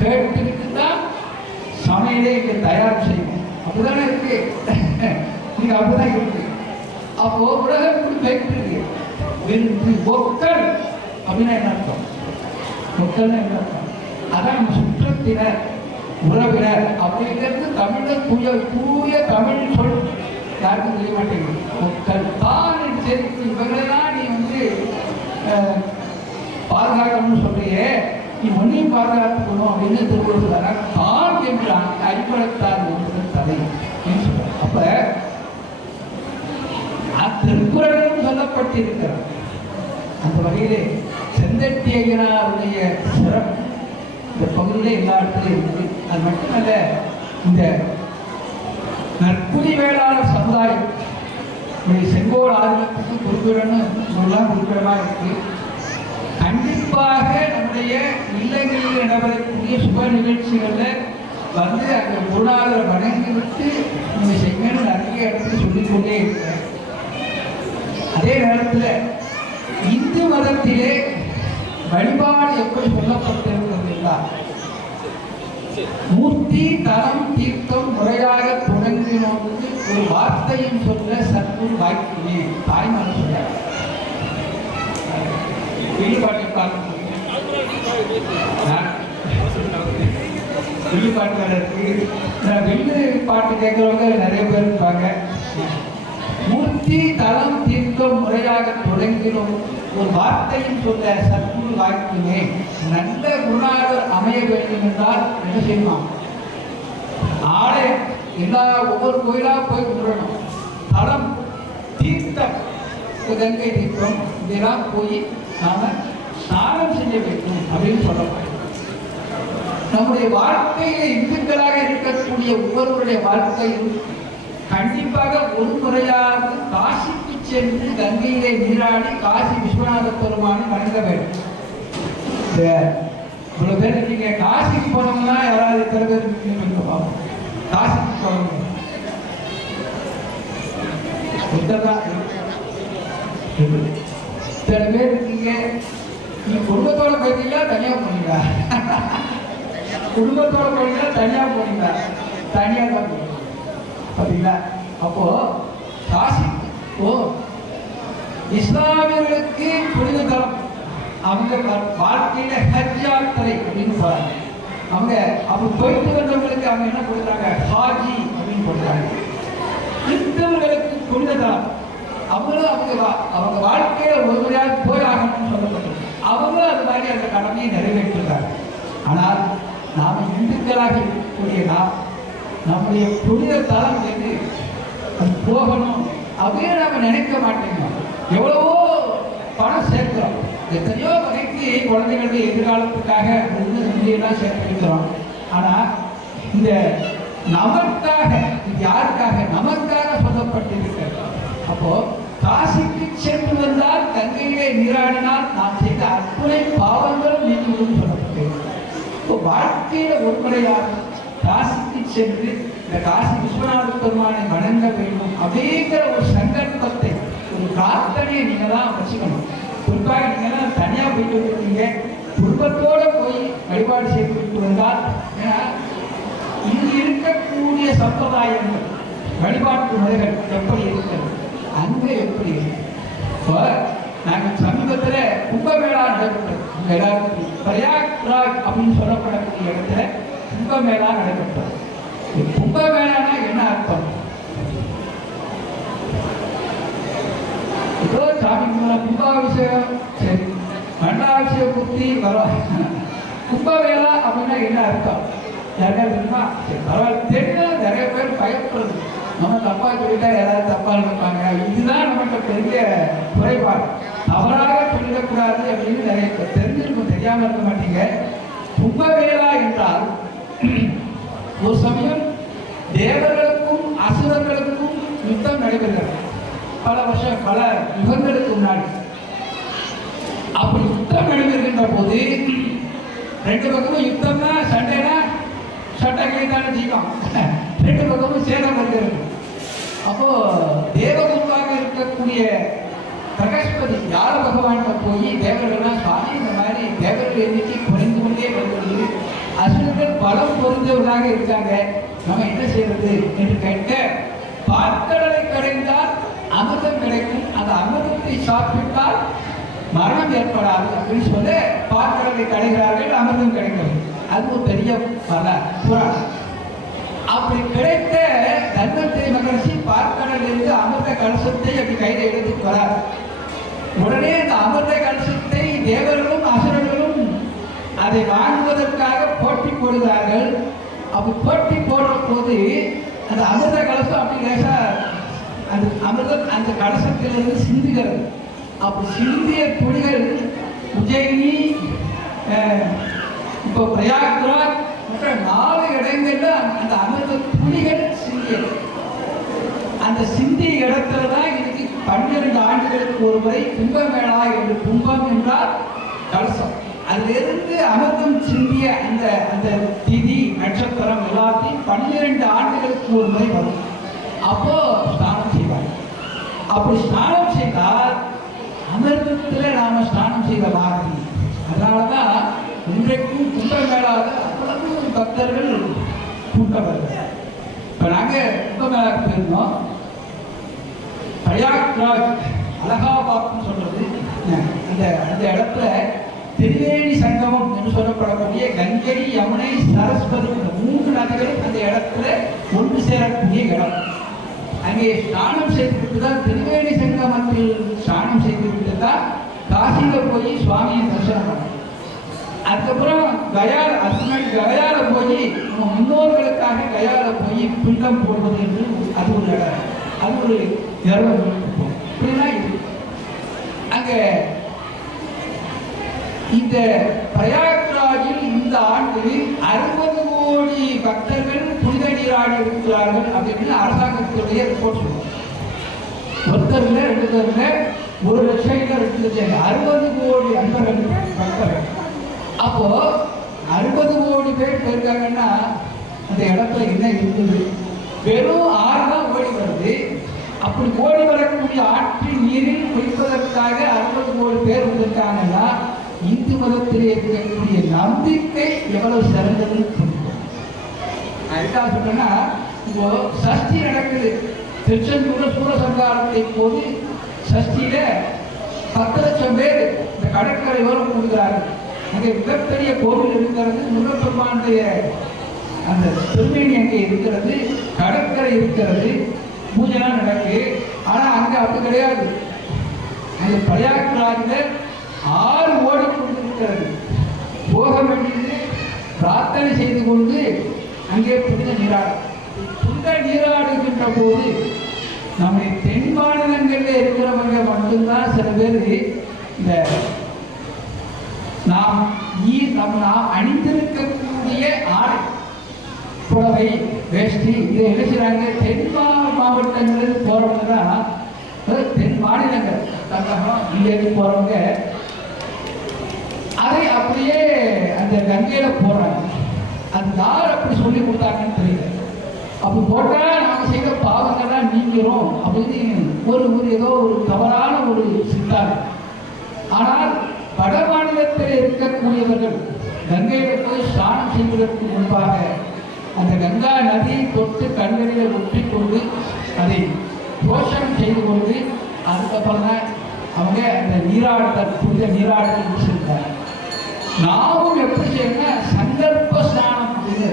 கேட்டுக்கிட்டு தான் சமையலே இங்க தயார் செய்யணும். அப்படிதானே இருக்கு. நீங்க அப்படிதான் இருக்கு. அப்போ உலகம் இப்படி போயிட்டு இருக்கு. விருந்து ஒக்கல் அப்படின்னா என்ன அர்த்தம்? ஒக்கல்னா என்ன அர்த்தம்? அதான் நம்ம சுற்றத்தினர் உறவினர் அப்படிங்கிறது தமிழ்ல தூய தமிழ் சொல். யாருக்கும் தெரிய மாட்டேங்குது. ஒக்கல் தான் சரி, இவங்களெல்லாம் நீ வந்து பாதுகாக்கணும்னு சொல்றியே, நீ ஒன்னையும் பாதுகாத்துக்கணும் அப்படின்னு திருவள்ளுவர் தான் என்று ஐம்பலத்தார் தலை. அப்ப திருக்குறளும் சொல்லப்பட்டிருக்கிறார். அந்த வகையிலே செந்தட்டி ஐயனாருடைய சிறப்பு இந்த பகுதியிலே எல்லா இடத்துலையும் இருக்கு. அது மட்டுமல்ல, இந்த நற்குடி வேளாளர் சமுதாயம் செங்கோல் ஆதினத்துக்கு குறிப்பிடணும் சொல்லலாம், குறிப்பிடமா இருக்கு. கண்டிப்பாக நம்முடைய இல்லங்களில் நடைபெறக்கூடிய சுப நிகழ்ச்சிகள்ல வந்து அந்த குருநாதரை வணங்கி விட்டு நீங்க செய்யணும் நிறைய இடத்துல சொல்லிக்கொண்டே இருக்கிறேன். அதே நேரத்தில் இந்து மதத்திலே வழிபாடு எப்படி சொல்லப்பட்டிருக்கிறது என்றால், மூர்த்தி தலம் தீர்த்தம் முறையாக தொடங்கினோருக்கு ஒரு வார்த்தையும் சொல்ல சற்று வாய்ப்புமே தாய்மார் சொல்ல வெளிப்பாட்டை பார்க்க வெளிப்பாட்டு வேலை இருக்கு. வெள்ளு பாட்டு கேட்கிறவங்க நிறைய பேர் இருப்பாங்க. மூர்த்தி தலம் தீர்த்தம் முறையாக தொடங்கினோம் ஒரு வார்த்தையும் சொல்ல சத்குரு வாய்ப்புமே. நல்ல குருநாதர் அமைய வேண்டும் என்றால் என்ன செய்யணும்? ஆலயம் ஒவ்வொரு கோயிலா போய் கும்பிடணும். தலம் தீர்த்தம், கங்கை தீர்த்தம் இதெல்லாம் போய் நாம ஸ்நானம் செய்ய வேண்டும் அப்படின்னு சொல்லப்படும். நம்முடைய வாழ்க்கையில இந்துக்களாக இருக்கக்கூடிய ஒவ்வொருவருடைய வாழ்க்கையில் கண்டிப்பாக ஒரு முறையாவது காசிக்கு சென்று கங்கையிலே நீராடி காசி விஸ்வநாத பெருமானை வணங்க வேண்டும். இவ்வளவு பேர் இருக்கீங்க, காசிக்கு போனோம்னா யாராவது இத்தனை பேர் இருக்கீங்க? காசிக்கு போனோம் சில பேர் இருக்கீங்க. நீ குடும்பத்தோட போயிருக்கீங்களா தனியா போனீங்களா? குடும்பத்தோட போனீங்களா தனியா போனீங்களா? தனியா தான் போனீங்க பார்த்தீங்களா? அப்போ காசி இஸ்லாமியர்களுக்கு புனித தலம். அவங்க வாழ்க்கையில ஹஜ் யாத்திரை அப்படின்னு சொல்றாங்க. அவங்க அப்படி போயிட்டு வந்தவங்களுக்கு அவங்க என்ன கொடுக்குறாங்க? ஹாஜி அப்படின்னு கொடுக்குறாங்க. கிறிஸ்தவர்களுக்கு புனித தலம். அவங்களும் அவங்க வாழ்க்கையில ஒரு முறையாக போய் ஆகணும்னு சொல்லப்பட்டது. அவங்களும் அது மாதிரி அந்த கடமையை நிறைவேற்றுகிறாங்க. ஆனால் நாம் இந்துக்களாக இருக்கக்கூடிய நம்முடைய புனித தலம் என்று அது போகணும் அப்படின்னு நாம நினைக்க மாட்டேங்கிறோம். எவ்வளவோ பணம் சேர்க்கிறோம், எத்தனையோ வகைக்கு குழந்தைகளுடைய எதிர்காலத்துக்காக நிதியெல்லாம் சேர்த்து வைக்கிறோம். ஆனா இந்த நமக்காக, யாருக்காக? நமக்காக சொல்லப்பட்டிருக்கிறது. அப்போ காசிக்கு சென்று வந்தால் கங்கையிலே நீராடினால் நாம் செய்த அத்தனை பாவங்களும் நீங்கிவிடும் சொல்லப்பட்டிருக்கிறது. இப்போ வாழ்க்கையில ஒரு முறையாக காசிக்கு சென்று இந்த காசி விஸ்வநாத பெருமானை வணங்க வேண்டும் அப்படிங்கிற ஒரு சங்கல்பத்தை, ஒரு பிரார்த்தனையை நீங்க தான் வச்சுக்கணும். குறிப்பாக நீங்க தான் தனியா போயிட்டு வந்துருக்கீங்க, குடும்பத்தோட போய் வழிபாடு செய்து வந்தால், இங்கு இருக்கக்கூடிய சம்பிரதாயங்கள், வழிபாட்டு முறைகள் எப்படி இருக்கிறது, அங்க எப்படி இருக்கு? இப்போ நாங்கள் சமீபத்தில் கும்பமேளா நடைபெற்றது. எல்லாருக்கும் பிரயாக்ராஜ் அப்படின்னு சொல்லப்படக்கூடிய இடத்துல கும்பமேளா நடைபெற்றது. கும்பமேளானா என்ன அர்த்தம்? இப்போ சாமி கும்பாபிஷேகம் சரி, மண்டாபிஷேகம் பூர்த்தி வரும். கும்பமேளா அப்படின்னா என்ன அர்த்தம்? யாருக்கா தெரியுமா? சரி, பரவாயில்ல, தெரியும். நிறைய பேர் பயப்படுறது, நம்ம தப்பா சொல்லிட்டா யாராவது தப்பா இருப்பாங்க, இதுதான் நம்மகிட்ட பெரிய குறைபாடு, தவறாக சொல்லிடக்கூடாது அப்படின்னு நிறைய தெரிஞ்சிருக்கும், தெரியாம இருக்க மாட்டீங்க. கும்பமேளா என்றால் ஒரு சமயம் தேவர்களுக்கும் அசுரர்களுக்கும் யுத்தம் நடைபெறுகிறது. பல வருஷம், பல யுகங்களுக்கு முன்னாடி அப்படி யுத்தம் நடைபெறுகின்ற போது ரெண்டு பக்கமும் யுத்தம்னா சண்டைனா சட்டை கைதான ஜீவம், ரெண்டு பக்கமும் சேதம் வருகிறது. அப்போ தேவகுருவாக இருக்கக்கூடிய பிரகஸ்பதி யார பகவான்கிட்ட போய் தேவர்கள்லாம், சுவாமி இந்த மாதிரி தேவர்கள் எண்ணிக்கை குறைந்து கொண்டே வருகிறது, அசுரர்கள் பலம் பொருந்தவர்களாக இருக்காங்க, நம்ம என்ன செய்யறது என்று கேட்க, பாற்கடலை கடைந்தால் அமிர்தம் கிடைக்கும், அந்த அமிர்தத்தை சாப்பிட்டால் மரணம் ஏற்படாது அப்படின்னு சொல்ல பாற்கடலை கடைகிறார்கள், அமிர்தம் கிடைக்கிறது. அது ஒரு பெரிய புராணம். அப்படி கிடைத்த தன்வந்திரி மகர்ஷி பாற்கடலிருந்து அமிர்த கலசத்தை அப்படி கையில் எடுத்து வரார். உடனே அந்த அமிர்த கலசத்தை தேவர்களும் அசுரர்களும் அதை வாங்குவதற்காக போட்டி போடுகிறார்கள். அப்படி போட்டி போடுற போது அந்த அமிர்த கலசம் அப்படி லேசா அந்த அமிர்தம் அந்த கலசத்திலிருந்து சிந்துகிறது. அப்படி சிந்திய துளிகள் உஜயினி, இப்போ பிரயாக்ராஜ் மற்ற 4 இடங்கள்ல அந்த அமிர்த துளிகள் சிந்தியது. அந்த சிந்திய இடத்துல தான் இன்னைக்கு 12 ஆண்டுகளுக்கு ஒரு முறை கும்பமேளா என்று, கும்பம் என்றால் கலசம், அதிலிருந்து அமிர்தம் சிந்திய அந்த அந்த திதி நட்சத்திரம் எல்லாத்தையும் 12 ஆண்டுகளுக்கு ஒரு முறை வரும். அப்போ ஸ்நானம் செய்வார். அப்படி ஸ்நானம் செய்தால் அமிர்தத்தில் நாம ஸ்நானம் செய்த மாதிரி. அதனாலதான் இன்றைக்கும் கும்பமேளாவில் அவ்வளவு பக்தர்கள் கூட்டவர்கள். இப்ப நாங்க கும்பமேளாவுக்கு போயிருந்தோம். பிரயாக்ராஜ் அலகாபாத்னு சொல்றது அந்த அந்த இடத்துல திரிவேணி சங்கமம் என்று சொல்லப்படக்கூடிய கங்கை, யமுனை, சரஸ்வதி இந்த 3 நதிகளும் அந்த இடத்துல ஒன்று சேரக்கூடிய இடம். அங்கே ஸ்நானம் செய்துவிட்டு தான், திரிவேணி சங்கமத்தில் ஸ்நானம் செய்துவிட்டு தான் காசியில போய் சுவாமியை தரிசனம் பண்ண. அதுக்கப்புறம் கயால போய் நம்ம முன்னோர்களுக்காக கயால போய் பிண்டம் போடுவது என்று அது ஒரு இடம், அது ஒரு கர்வம். இப்படிலாம் இருக்கு. அங்க இந்த பிரயாக்ராஜில் இந்த ஆண்டு 60 கோடி பக்தர்கள் புனித நீராடி இருக்கிறார்கள் அப்படின்னு அரசாங்கத்துடைய ரிப்போர்ட் சொல்லுவாங்க. ஒருத்தர் இல்லை, 2 பேர் இல்லை, 1 லட்சம் இல்லை, 2 லட்சம், 60 கோடி அன்பர்கள் பக்தர்கள். அப்போ 60 கோடி பேர் போயிருக்காங்கன்னா அந்த இடத்துல என்ன இருந்தது? வெறும் 6 தான் ஓடி வருது. அப்படி ஓடி வரக்கூடிய ஆற்றின் நீரில் குளிப்பதற்காக 60 கோடி பேர் வந்திருக்காங்கன்னா இந்து மதத்திலே இருக்கக்கூடிய நம்பிக்கை எவ்வளவு சிறந்ததுன்னு அதுக்காக சொல்றேன்னா, இப்போ சஷ்டி நடக்குது. திருச்செந்தூர்ல சூரசங்காரத்தை போது சஷ்டியில 10 லட்சம் பேர் இந்த கடற்கரை ஓரம் கொடுக்கிறார்கள். அங்கே மிகப்பெரிய கோவில் இருக்கிறது, முருகப்பெருமானுடைய அந்த திருமேனி அங்கே இருக்கிறது, கடற்கரை இருக்கிறது, பூஜைலாம் நடக்கு. ஆனா அங்க அப்படி கிடையாது. அங்கே பிரயாக்ராஜில் 6 ஓடிக்கொண்டிருக்கிறது. போக வேண்டியது பிரார்த்தனை செய்து கொண்டு அங்கே புனித நீராடுகின்ற போது நம்முடைய தென் மாநிலங்களில் இருக்கிறவங்க மட்டும்தான் சில பேர் இந்த நாம் அணிந்திருக்கக்கூடிய ஆடை, புடவை, வேஷ்டி இதை என்ன செய்றாங்க? தென் மாவட்டங்களில் போறவங்க தான், தென் மாநிலங்கள் இங்கேருந்து போறவங்க அதை அப்படியே அந்த கங்கையில போடுறாங்க. அது யார் அப்படி சொல்லி கொடுத்தாங்கன்னு தெரியல. அப்படி போட்டா நாம செய்த பாவங்கள்லாம் நீங்கிறோம் அப்படின்னு ஒரு ஏதோ ஒரு தவறான ஒரு சித்தாந்தம். ஆனால் வட மாநிலத்தில் இருக்கக்கூடியவர்கள் கங்கையில போய் ஸ்நானம் செய்வதற்கு முன்பாக அந்த கங்கா நதியை தொட்டு கண்களில் ஒட்டிக்கொண்டு அதை தோஷம் செய்து கொண்டு அதுக்கப்புறம் தான் அவங்க அந்த நீராடுதல் புனித நீராடுதல் செஞ்சாங்க. நாமும் எப்படி செய்யணும்னா சங்கல்ப ஸ்நானம் அப்படின்னு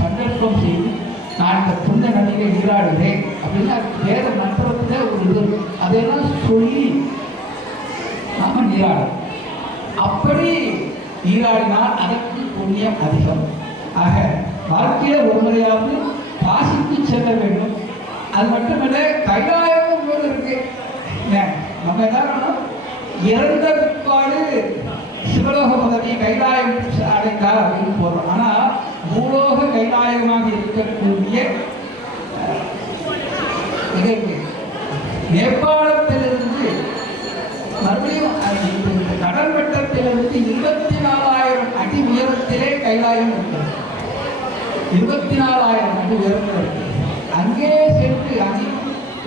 சங்கல்பம் செய்து நான் இந்த புனித நதியை நீராடுகிறேன் அப்படின்னு அதுக்கு வேற மந்திரத்துல ஒரு இது அதையெல்லாம் சொல்லி நாம நீராடும். அப்படி நீராடினால் அதற்கு புண்ணியம் அதிகம். ஆக வாழ்க்கையில ஒரு முறையாவது காசிக்கு செல்ல வேண்டும். அது மட்டுமல்ல, கைலாயம் போது இருக்கு. நம்ம எல்லாரும் இறந்த பிற்பாடு சிவலோக பதவி கைலாயம் அடைந்தார் அப்படின்னு போடுறோம். ஆனா பூலோக கைலாயமாக இருக்கக்கூடிய நேபாளத்திலிருந்து மறுபடியும் கடல் மட்டத்திலிருந்து 24,000 அடி உயரத்திலே கைலாயம் இருக்கிறது. 24,000 அடி உயரத்தில் இருக்கு. அங்கே சென்று அங்கே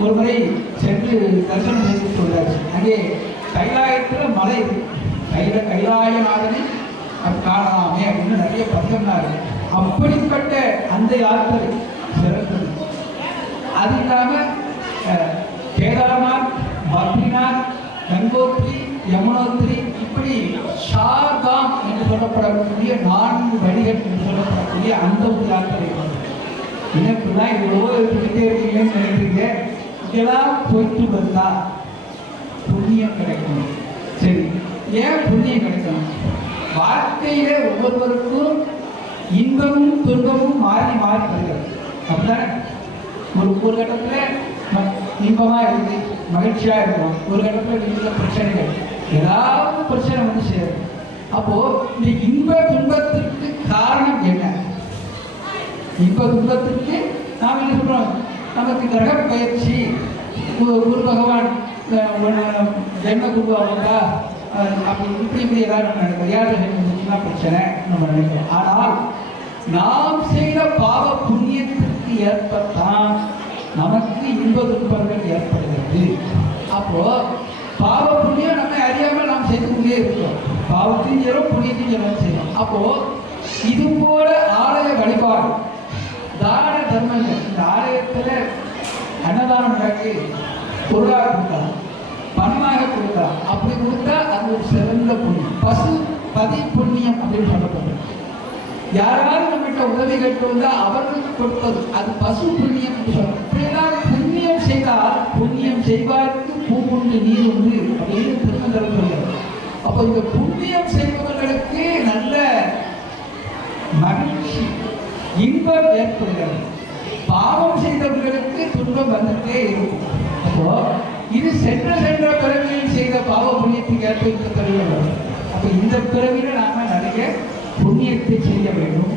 ஒரு முறை சென்று தரிசனம் செய்து சொல்றாச்சு. அங்கே கைலாயத்தில் மலை இருக்கு. கைலாயநாதனை காணலாமே அப்படின்னு நிறைய பதிகம்னாரு. அப்படிப்பட்ட அந்த யாத்திரை சிறந்தது. அது இல்லாம கேதார்நாத், பத்ரிநாத், கங்கோத்ரி, யமுனோத்ரி, இப்படி ஷார்தாம் என்று சொல்லப்படக்கூடிய 4 வழிகள் என்று சொல்லப்படக்கூடிய அந்த ஒரு யாத்திரை. எனக்குதான் இவ்வளவோ இருந்துகிட்டே இருக்கீங்கன்னு நினைக்கிறீங்க. இதெல்லாம் போயிட்டு வந்தா புண்ணியம் கிடைக்கும். சரி, ஏன் புண்ணியம் கிடைக்கணும்? வாழ்க்கையில ஒவ்வொருவருக்கும் இன்பமும் துன்பமும் மாறி மாறி வருகிறது. அப்படின்னா ஒரு கட்டத்துல இன்பமா இருந்து மகிழ்ச்சியா இருக்கும், ஒரு கட்டத்துல வீட்டுல பிரச்சனைகள், ஏதாவது பிரச்சனை வந்து சேரும். அப்போ இந்த இன்ப துன்பத்திற்கு காரணம் என்ன? இன்ப துன்பத்திற்கு நாம் என்ன சொல்றோம்? நமக்கு கிரக பயிற்சி, குரு பகவான் ஜென்ம குரு அவங்கா அப்படி இப்படி ஏதாவது நினைக்கிறோம். யாரு பிரச்சனை நம்ம நினைக்கிறோம். ஆனால் நாம் செய்த பாவ புண்ணியத்திற்கு ஏற்பத்தான் நமக்கு இன்ப துன்பங்கள் ஏற்படுகிறது. அப்போ பாவ புண்ணியம் நம்ம அறியாமல் நாம் செய்து கொண்டே இருக்கிறோம். பாவத்தையும் செய்யறோம், புண்ணியத்தையும் செய்யறோம். அப்போ இது போல ஆலய வழிபாடு, தான தர்மங்கள், இந்த ஆலயத்துல அன்னதானம் நடக்கு, பொருளாக கொடுக்கலாம், பணமாக கொடுக்கலாம். அப்படி கொடுத்தா அது ஒரு சிறந்த புண்ணியம், பசு பதி புண்ணியம் அப்படின்னு சொல்லப்படுறது. யாராவது நம்மகிட்ட உதவி கேட்டு வந்தா அவர்களுக்கு கொடுப்பது அது பசு புண்ணியம் என்று சொல்றோம். இப்படியெல்லாம் புண்ணியம் செய்தால் புண்ணியம் செய்வாருக்கு பூவுண்டு நீர் உண்டு அப்படின்னு திருமந்திரம் சொல்றாரு. அப்போ இந்த புண்ணியம் செய்பவர்களுக்கு நல்ல மகிழ்ச்சி இன்பம் ஏற்படுகிறது, பாவம் செய்தவர்களுக்கு துன்பம் வந்துட்டே இருக்கும். அப்போ இது சென்ற பிறவியில் செய்த பாவ புண்ணியத்துக்கு ஏற்ப இந்த பிறவியில் வரும். அப்போ இந்த பிறவியில நாம நிறைய புண்ணியத்தை செய்ய வேண்டும்.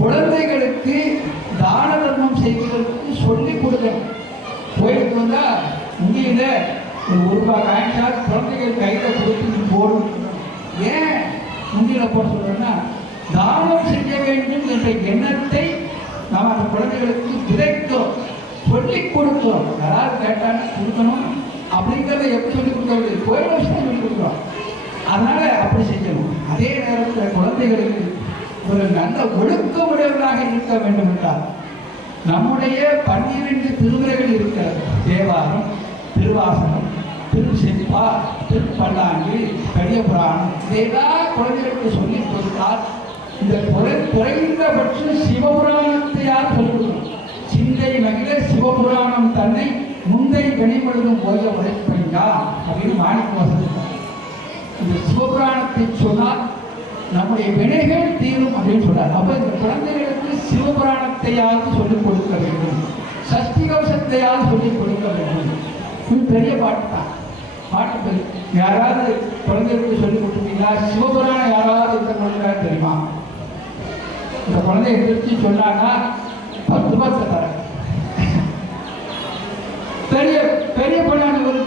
குழந்தைகளுக்கு தான தர்மம் செய்வதற்கு சொல்லிக் கொடுக்கணும். கோயிலுக்கு வந்தா உண்டியில ஒரு ரூபாய் காய்ச்சா குழந்தைகள் கையில கொடுத்து போடும். ஏன் உண்டியில போட சொல்றோம்னா தானம் செய்ய வேண்டும் என்ற எண்ணத்தை நாம் அந்த குழந்தைகளுக்கு விதைக்கிறோம், சொல்லிக் கொடுக்கிறோம். யாராவது கேட்டாலும் கொடுக்கணும் அப்படிங்கிறத எப்படி சொல்லிக் கொடுக்கறது? கோயில் விஷயம் சொல்லிக் கொடுக்குறோம். அதனால அப்படி செய்யணும். அதே நேரத்தில் குழந்தைகளுக்கு ஒரு நல்ல ஒழுக்கமுடையவர்களாக இருக்க வேண்டும் என்றால் நம்முடைய 12 திருமுறைகள் இருக்கிறது. தேவாரம், திருவாசகம், திருச்செப்பா, திருப்பல்லாண்டு, பெரிய புராணம். இதையெல்லாம் குழந்தைகளுக்கு சொல்லிக் கொடுத்தால் இந்த குறைந்தபட்சம் சிவபுராணத்தையால் சொல்லுவோம். சிந்தை மகிழ சிவபுராணம் தன்னை முந்தை கனிமழுதும் போய உரைப்பையா அப்படின்னு மாணிக்க வாசகர். இந்த சிவபுராணத்தை சொன்னால் நம்முடைய வினைகள் தீரும் அப்படின்னு சொல்றார். அப்ப இந்த குழந்தைகளுக்கு சிவபுராணத்தையாவது சொல்லிக் கொடுக்க வேண்டும், சஷ்டி கவசத்தையாவது சொல்லிக் கொடுக்க வேண்டும். இது பெரிய பாட்டு தான். பாட்டு யாராவது குழந்தைகளுக்கு சொல்லிக் கொடுத்தீங்களா? சிவபுராணம் யாராவது இந்த குழந்தை தெரியுமா? இந்த குழந்தை எதிர்த்து சொன்னாங்கன்னா 10 ரூபாய் தரேன். பெரிய பெரிய பொண்ணான ஒரு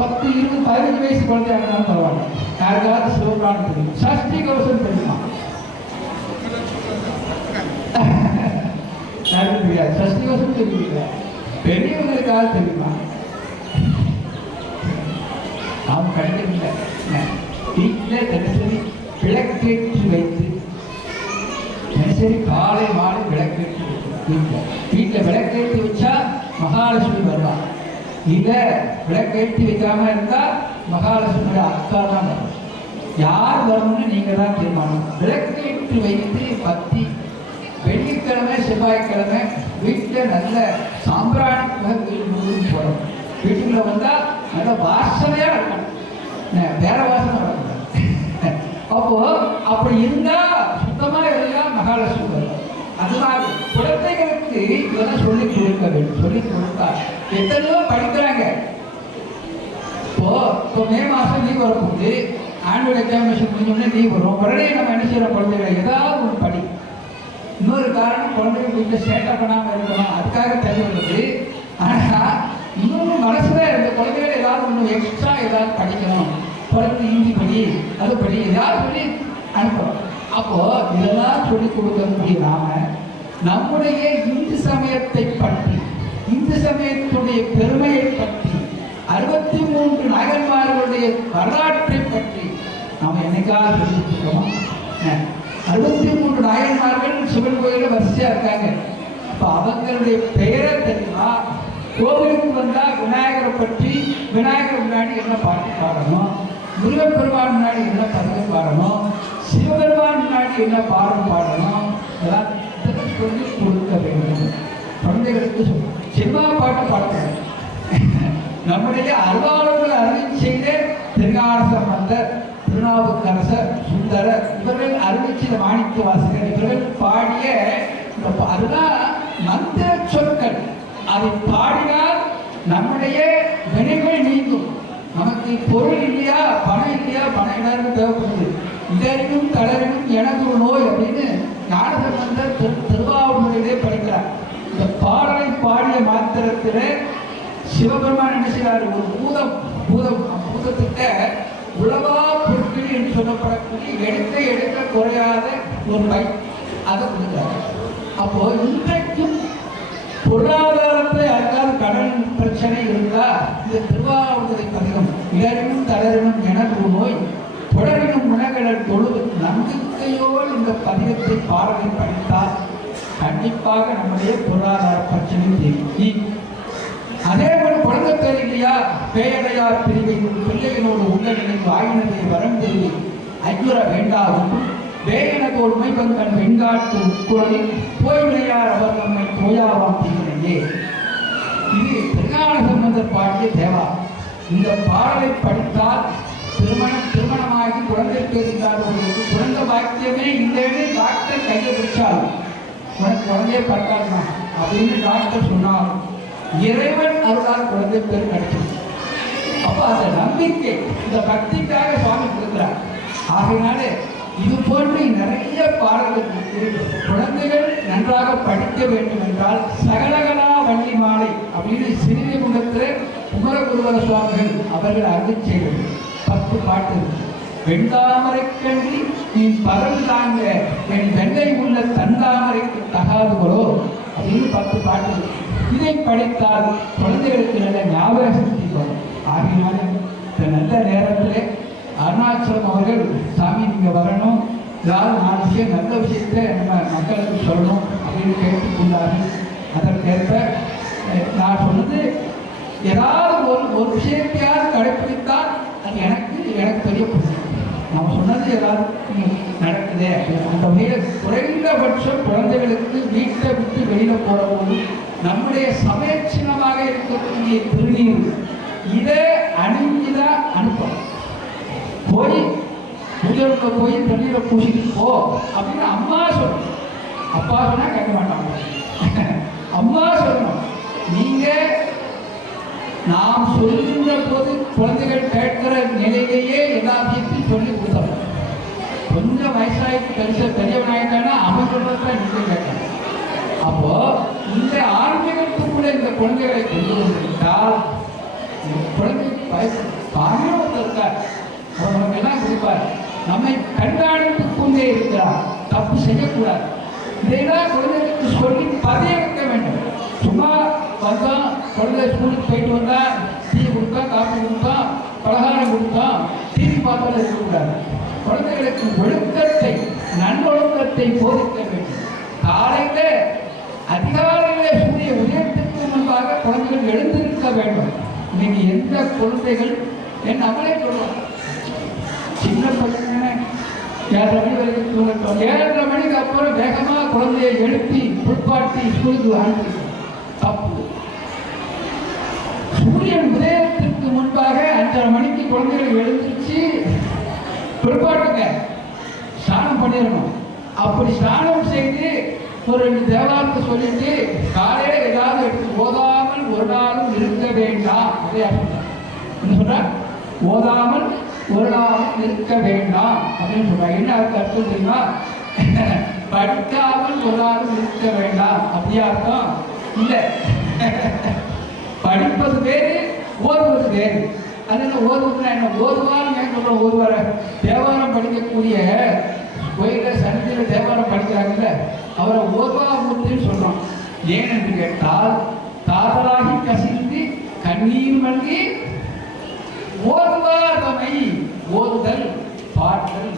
10, 20, 15 வயசு குழந்தையாக தான் தருவாங்க. யாருக்காவது சிவபுராணம் தெரியும், சஷ்டி கவசம் தெரியுமா? யாருக்கு தெரியாது. சஷ்டி கவசம் தெரியல, பெரியவங்களுக்காக தெரியுமா? நாம் கண்டிப்பாக வீட்டில் தினசரி விளக்கேற்றி வைத்து தினசரி காலை மாலை விளக்கேற்றி வீட்டில் விளக்கேற்றி வச்சா மகாலட்சுமி வருவார். இல்லை விளக்கேற்றி வைக்காம இருந்தா மகாலட்சுமியோட அக்கா தான் வரும். யார் வரணும்னு நீங்க தான் தீர்மானம். விளக்கேற்றி வைத்து பத்தி வெள்ளிக்கிழமை செவ்வாய்க்கிழமை வீட்டில் நல்ல சாம்பிராணி வீடு போடணும். வீட்டுக்குள்ள வந்தா நல்ல வாசனையா இருக்கணும், வேற வாசனை வரக்கூடாது. அப்போ அப்படி இருந்தா சுத்தமா இருந்தா மகாலட்சுமி வரும். அதனால குழந்தைகளுக்கு இதெல்லாம் சொல்லிக் கொடுக்க வேண்டும். சொல்லிக் கொடுத்தா எத்தனையோ படிக்கிறாங்க. இப்போ மே மாசம் லீவ் வரும்போது ஆனுவல் எக்ஸாமினேஷன் முடிஞ்சோடனே லீவ் வரும். உடனே நம்ம என்ன செய்யறோம்? குழந்தைகளை ஏதாவது ஒரு படி. இன்னொரு காரணம் குழந்தைகள் வீட்டில் சேட்டை பண்ணாமல் இருக்கணும், அதுக்காக தெரிஞ்சது. ஆனா இன்னொரு மனசுல இந்த குழந்தைகள் ஏதாவது ஒன்று எக்ஸ்ட்ரா ஏதாவது படிக்கணும், பிறகு ஹிந்தி படி, அது படி, ஏதாவது சொல்லி அனுப்புறோம். அப்போ இதெல்லாம் சொல்லிக் கொடுக்கக்கூடிய நாம நம்முடைய இந்து சமயத்தை பற்றி, இந்து சமயத்துடைய பெருமையை பற்றி, 63 நாயன்மார்களுடைய வரலாற்றை பற்றி நாம் என்னைக்காவது சொல்லியிருக்கோமா? 63 நாயன்மார்கள் சிவன் கோயிலில் வரிசையா இருக்காங்க. அப்போ அவங்களுடைய பெயரை தெரியுமா? கோவிலுக்கு வந்தா விநாயகரை பற்றி, விநாயகர் முன்னாடி என்ன பாட்டு பாடணும், முருகப்பெருமான் முன்னாடி என்ன பதிவு பாடணும், சிவபெருமான் முன்னாடி என்ன பாடம் பாடணும், இதெல்லாம் சொல்லி கொடுக்க வேண்டும். குழந்தைகளுக்கு சினிமா பாட்டு பாடக்கூடாது. நம்முடைய அருளாளர்கள் அருள் செய்த திருஞான சம்பந்தர், திருநாவுக்கரசர், சுந்தரர், இவர்கள் அருள் செய்த மாணிக்க வாசகர், இவர்கள் பாடிய அதுதான் மந்திர சொற்கள். அதை பாடினால் நம்முடைய வினைகள் நீங்கும். நமக்கு பொருள் இல்லையா, பணம் இல்லையா, பணம் எல்லாருக்கும் தேவைப்படுது. இதற்கும் தளரினும் எனக்கு ஒரு நோய் அப்படின்னு ஞானசம்பந்தர் திருவாவூரிலே படிக்கிறார். இந்த பாடலை பாடிய மாத்திரத்தில் சிவபெருமான் என்ன செய்கிறார்? ஒரு பூதத்திட்ட உலகா பொருட்கள் என்று சொல்லப்படக்கூடிய எடுக்க குறையாத ஒரு பை அதை கொடுக்கிறார். அப்போ இன்றைக்கும் பொருளாதாரத்தை யாருக்காவது கடன் பிரச்சனை இருந்தா இந்த திருவாவூரை பதிகம் இடரினும் தளரினும் எனக்கு நோய் தொடரினும் உணகடல் தொழுது நம்பிக்கையோடு இந்த பதிகத்தை பாடலை படித்தால் கண்டிப்பாக நம்முடைய பொருளாதார பிரச்சனை தீர்க்கும். அதே போல குழந்தை பேர் இல்லையா, பேயடையார் பிரிவை பிள்ளைகளோடு உடல்நிலை வாயினதை வரம் தெரிவி ஐயுற வேண்டாவும் வேயனதோடு மைபங்கன் வெண்காட்டு உட்குழலில் போய் விளையார் அவர் நம்மை போயாவாம் தீவினையே. இது திருஞான சம்பந்தர் பாடிய தேவா. இந்த பாடலை படித்தால் திருமணமாகி குழந்தை பேர் இல்லாதவர்களுக்கு குழந்தை பாக்கியமே இல்லைன்னு டாக்டர் கையை பிடிச்சால் உனக்கு குழந்தைய பார்க்காதுமா அப்படின்னு டாக்டர் சொன்னாலும் இறைவன் அருளால் குழந்தை பேர் கிடைக்கும். அப்போ அந்த நம்பிக்கை இந்த பக்திக்காக சுவாமி கொடுக்கிறார். ஆகையினால இது போன்று நிறைய பாடல்கள் குழந்தைகள் நன்றாக படிக்க வேண்டும் என்றால் சகலகலா வள்ளி மாலை அப்படின்னு சிறுவிமுகத்தில் குமரகுருவர சுவாமிகள் அவர்கள் அருள் செய்வது 10 பாட்டு. வெண்தாமரை கண்டி நீ பதம் தாங்க என் வெள்ளை உள்ள தந்தாமரைக்கு தகாதுகளோ அப்படின்னு 10 பாட்டு. இதை படித்தால் குழந்தைகளுக்கு நல்ல ஞாபக சக்தி வரும். ஆகினால இந்த நல்ல நேரத்தில் அருணாச்சலம் அவர்கள் சாமி நீங்கள் வரணும், ஏதாவது 4 விஷயம் நல்ல விஷயத்தை நம்ம மக்களுக்கு சொல்லணும் அப்படின்னு கேட்டுக்கொண்டார்கள். அதற்கேற்ப நான் சொன்னது ஏதாவது ஒரு விஷயத்தையாவது கடைப்பிடித்தால் அது எனக்கு பெரிய புரியும். நம்ம சொன்னது ஏதாவது நடக்குதே அந்த வகையில் குறைந்தபட்சம் குழந்தைகளுக்கு வீட்டை விட்டு வெளியில் போகிறபோது நம்முடைய சமயச்சின்னமாக இருக்கக்கூடிய திருநீர் இதை அணிஞ்சுதான் அனுப்பணும். போய் பூஜைக்குள்ள போய் தண்ணீரை பூசிட்டு போ அப்படின்னு அம்மா சொல்லணும். அப்பா சொன்னா கேட்க மாட்டாங்க. அம்மா சொல்லணும். நீங்க நாம் சொல்கின்ற போது குழந்தைகள் கேட்கிற நிலையிலேயே எல்லா விஷயத்தையும் சொல்லி கொடுத்தோம். கொஞ்சம் வயசாயிட்டு பெரியவனாயிட்டானா அவன் சொல்றதுதான் நீங்க கேட்கணும். அப்போ இந்த ஆன்மீகத்துக்குள்ள இந்த குழந்தைகளை கொண்டு வந்துவிட்டால் குழந்தை பாமியம் இருக்கார். அவர் நமக்கு எல்லாம் கொடுப்பார். நம்மை கண்காணித்துக் கொண்டே இருக்கிறார். தப்பு செய்யக்கூடாது. இதையெல்லாம் குழந்தைகளுக்கு சொல்லி பதிய வைக்க வேண்டும். சும்மா வந்தோம், குழந்தை ஸ்கூலுக்கு போயிட்டு வந்தா டீ கொடுத்தா, காஃபி கொடுத்தா, பலகாரம் கொடுத்தா, டிவி பார்த்தாலும் இருக்கக்கூடாது. குழந்தைகளுக்கு ஒழுக்கத்தை, நன்னொழுக்கத்தை போதிக்க வேண்டும். காலையில அதிகாலையில சூரிய உதயத்துக்கு முன்பாக குழந்தைகள் எழுந்திருக்க வேண்டும். இன்னைக்கு எந்த குழந்தைகள் நம்மளே சொல்லுவோம், சின்ன பையன 7:30 மணி வரைக்கும் தூங்கட்டும், 7:30 மணிக்கு அப்புறம் வேகமாக குழந்தையை எழுப்பி புட்பாட்டி ஸ்கூலுக்கு அனுப்பி தப்பு. சூரியன் உதயத்திற்கு முன்பாக 5:30 மணிக்கு குழந்தைகள் எழுந்திருச்சு புட்பாட்டுங்க ஸ்நானம் பண்ணிடணும். அப்படி ஸ்நானம் செய்து ஒரு 2 தேவாரத்தை சொல்லிட்டு காலையில ஏதாவது எடுத்து ஓதாமல் ஒரு நாளும் இருக்க வேண்டாம். என்ன சொல்ற? ஓதாமல் ஒரு நாளும் இருக்க வேண்டாம் அப்படின்னு சொல்றாங்க. என்ன அர்த்தம் தெரியுமா? படிக்காமல் ஒரு நாளும் இருக்க வேண்டாம் அப்படியா அர்த்தம்? இல்லை. படிப்பது வேறு, ஓதுவது வேறு. அதனால ஓதுவதுனா என்ன? ஓதுவாரம் ஏன் சொல்றோம்? ஒருவர தேவாரம் படிக்கக்கூடிய கோயில சந்தியில தேவாரம் படிக்கிறாங்கல்ல, அவரை ஓதுவாமூர்த்தின்னு சொல்றோம். ஏனென்று கேட்டால் தாதராகி கசிந்து கண்ணீர் மல்கி ஓதுவார்தமை, ஓதுதல் பாட்டல்,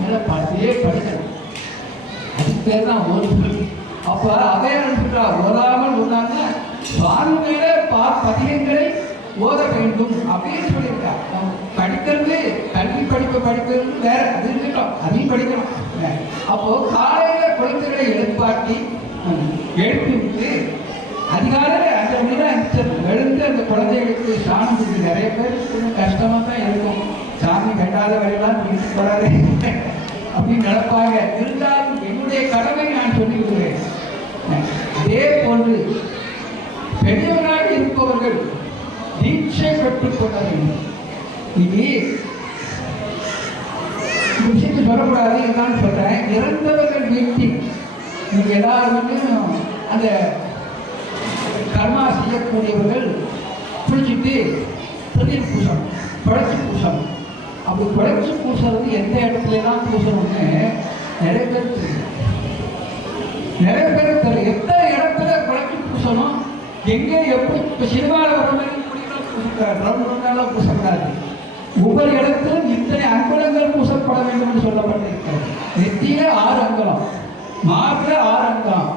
மேல பாட்டே படிக்கணும். அதுக்கு பேர் தான் ஓதுதல். அப்ப அதே நினைச்சுட்டா ஓதாமல் ஓதாங்க சுவாமி மேல பதிகங்களை ஓத வேண்டும் அப்படின்னு சொல்லியிருக்கா. படிக்கிறது கல்வி படிக்கிறது வேற, அது இருக்கட்டும், அதையும் படிக்கணும். அப்போ காலையில குழந்தைகளை எழுப்பாட்டி எழுப்பி விட்டு அதிகாலையில் 5:30 மணி தான் எழுந்து அந்த குழந்தைகளுக்கு சாமி கொடுத்து நிறைய பேர் கஷ்டமாக தான் இருக்கும். சாமி கண்டாத வரையெல்லாம் வீட்டுக்கு போறாரு அப்படின்னு நினைப்பாங்க. இருந்தாலும் என்னுடைய கடமை நான் சொல்லி விடுவேன். அதே போன்று பெரியவராக இருப்பவர்கள் தீட்சை பெற்றுக் கொள்ள வேண்டும். இது விஷயத்தை சொல்லக்கூடாது என்னன்னு சொல்றேன். இறந்தவர்கள் வீட்டில் நீங்க எல்லாருமே அந்த கர்மா செய்யக்கூடியவர்கள் பிடிச்சிட்டு திருநீர் பூசணும், பழச்சி பூசணும். அப்படி பழச்சி பூசுறது எந்த இடத்துல தான் பூசணும்னு நிறைய பேர் தெரியும். நிறைய பேர் தெரியும் எத்தனை இடத்துல பழச்சி பூசணும், எங்கே எப்படி. இப்போ சினிமாவில் வர மாதிரி ரவுண்ட் பூசக்கூடாது. ஒவ்வொரு இடத்திலும் இத்தனை அங்குலங்கள் பூசப்பட வேண்டும் என்று சொல்லப்பட்டிருக்கிறது. நெத்தியில 6 அங்குலம், மார்பில் 6 அங்குலம்,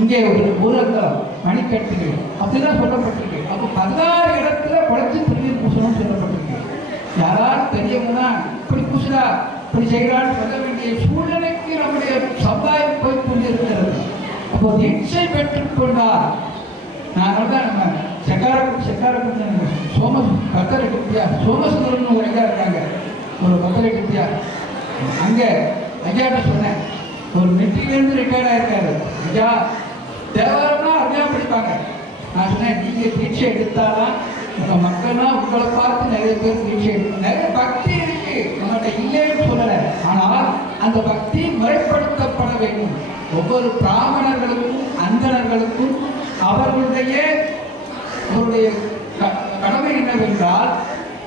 இங்கே ஒரு அங்குலம், மணிக்கட்டுகள் அப்படிதான் சொல்லப்பட்டிருக்கு. அப்போ 16 இடத்துல பழச்சி திருநீர் பூசணும்னு சொல்லப்பட்டிருக்கு. யாராவது பெரியவங்கன்னா இப்படி பூசுறா இப்படி செய்கிறான்னு சொல்ல வேண்டிய சூழ்நிலைக்கு நம்முடைய சமுதாயம் போய் கொண்டிருக்கிறது. அப்போ தீட்சை பெற்றுக்கொண்டால் நான் தான் நம்ம செக்காரக்குடி கத்தரட்டியா சோமசுந்தரம்னு ஒரு ஐயா இருக்காங்க, ஒரு கத்தரட்டியா. அங்கே ஐயாட்ட சொன்னேன், ஒரு மெட்ரிக்லேருந்து ரிட்டையர்ட் ஆயிருக்காரு ஐயா, தேவாரம்னா அருமையாக படிப்பாங்க. நான் சொன்னேன், நீங்கள் தீட்சை எடுத்தாதான் உங்கள் மக்கள்லாம் உங்களை பார்த்து நிறைய பேர் தீட்சை எடுப்பாங்க. நிறைய பக்தி இருக்கு, நம்மகிட்ட இல்லைன்னு சொல்லலை. ஆனால் அந்த பக்தி முறைப்படுத்தப்பட வேண்டும். ஒவ்வொரு பிராமணர்களுக்கும் அந்தணர்களுக்கும் அவர்களுடைய கடமை என்னவென்றால்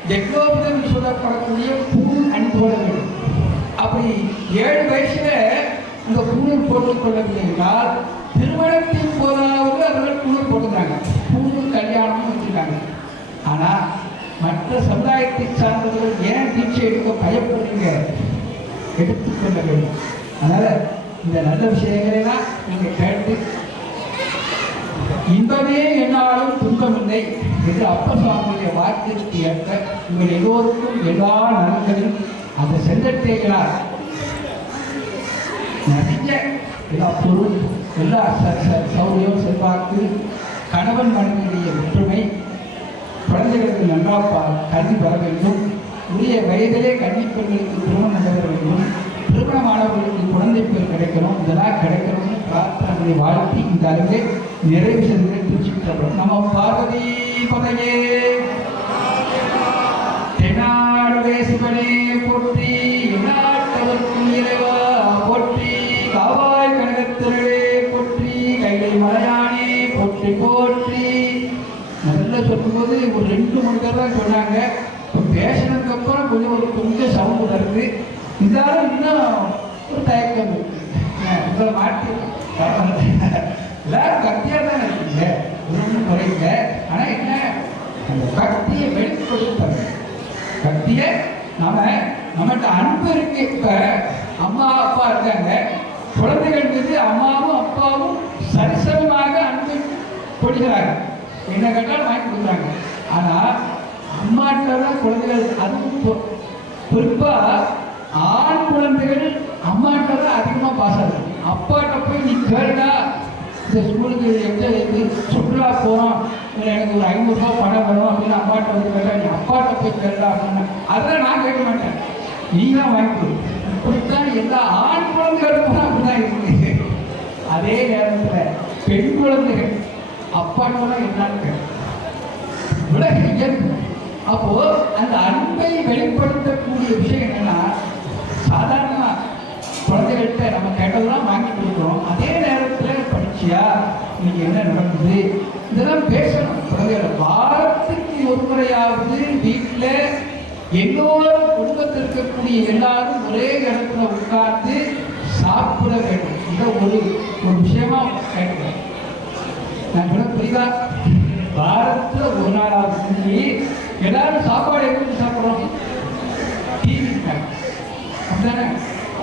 ஜெக்லோபிதம் சொல்லப்படக்கூடிய பூண் அணிந்து கொள்ள வேண்டும். அப்படி 7 வயசுல இந்த பூணூல் போட்டுக் கொள்ளவில்லை என்றால் திருமணத்தின் போதாவது அவர்கள் பூணூல் போட்டுக்கிறாங்க, பூணூல் கல்யாணமும் வச்சுருக்காங்க. ஆனால் மற்ற சமுதாயத்தை சார்ந்தவர்கள் ஏன் தீட்சை எடுக்க பயப்படுறீங்க? எடுத்துக்கொள்ள வேண்டும். அதனால் இந்த நல்ல விஷயங்களெல்லாம் நீங்கள் கேட்டு இன்பமே என்னாலும் துன்பமில்லை என்று அப்பசாமியுடைய வாக்கிற்கு ஏற்ப உங்கள் எல்லோருக்கும் எல்லா நலன்களையும் அந்த சென்றத்தைகளால் நிறைய எல்லா பொருள், எல்லா சௌரியம், செல்வாக்கு, கணவன் மனைவியுடைய ஒற்றுமை, குழந்தைகளுக்கு நன்றாக கல்வி பெற வேண்டும், உரிய வயதிலே கல்வி பெண்களுக்கு திருமணம் நடைபெற வேண்டும், திருமணமானவர்களுக்கு குழந்தை பேர் கிடைக்கணும், இதெல்லாம் கிடைக்கணும்னு பிரார்த்தனை வாழ்த்தி இந்த அளவே நிறைவு செய்து திருச்சிட்டப்படும். நம்ம பார்வதி பதையே தென்னாடுடைய சிவனே போற்றி, எந்நாட்டவர்க்கும் இறைவா போற்றி, காவாய் கனகத்திரளே போற்றி, கைலை மலையானே போற்றி போற்றி. முதல்ல சொல்லும்போது ஒரு 2-3 பேர் தான் சொன்னாங்க. இப்போ பேசினதுக்கு அப்புறம் கொஞ்சம் சவுண்டு வருது. இருந்தாலும் இன்னும் ஒரு தயக்கம் இருக்கு. உங்களை மாற்றி எல்லாரும் பக்தியாக தான் இருக்கீங்க, ஒன்றும் குறைங்க. ஆனால் என்ன, அந்த பக்தியை வெளிப்படுத்த பக்தியை நம்மகிட்ட அன்பு இருக்கு. இப்போ அம்மா அப்பா இருக்காங்க, குழந்தைகள் மீது அம்மாவும் அப்பாவும் சரிசமமாக அன்பு கொடுக்கிறாங்க, என்ன கேட்டாலும் வாங்கி கொடுக்குறாங்க. ஆனால் அம்மாட்ட தான் குழந்தைகள், அதுவும் குறிப்பாக ஆண் குழந்தைகள் அம்மாட்ட தான் அதிகமாக பாசம் இருக்கு. அப்பாட்ட போய் நீ கேட்டா, இந்த ஸ்கூலுக்கு எங்கே சுற்றுலா போகிறோம், இல்லை எனக்கு ஒரு 500 ரூபா பணம் வேணும் அப்படின்னு அப்பாட்ட வந்து கேட்டா, நீ அப்பாட்ட போய் கேட்டா அப்படின்னா அதெல்லாம் நான் கேட்க மாட்டேன், நீ தான் வாங்கி கொடு. இப்படித்தான் எல்லா ஆண் குழந்தைகளுக்கும் அப்படிதான் இருக்குது. அதே நேரத்தில் பெண் குழந்தைகள் அப்பாட்டெல்லாம் என்னன்னு உலக இயல்பு. அப்போ அந்த அன்பை வெளிப்படுத்தக்கூடிய விஷயம் என்னன்னா, சாதாரண குழந்தைகள்கிட்ட நம்ம கேட்டதெல்லாம் வாங்கி கொடுக்குறோம். அதே நேரத்தில் படிச்சியா, இன்னைக்கு என்ன நடக்குது, இதெல்லாம் பேசணும். குழந்தைகள் வாரத்துக்கு ஒரு முறையாவது வீட்டில் எல்லோரும் குடும்பத்தில் இருக்கக்கூடிய எல்லாரும் ஒரே இடத்துல உட்கார்ந்து சாப்பிட வேண்டும். இதை ஒரு விஷயமா கேட்கிறேன். நான் சொல்ல புரியுதா? வாரத்தில் ஒரு நாளாவது செஞ்சு எல்லாரும் சாப்பாடு எப்படி சாப்பிட்றோம்? டிவி அப்படித்தானே?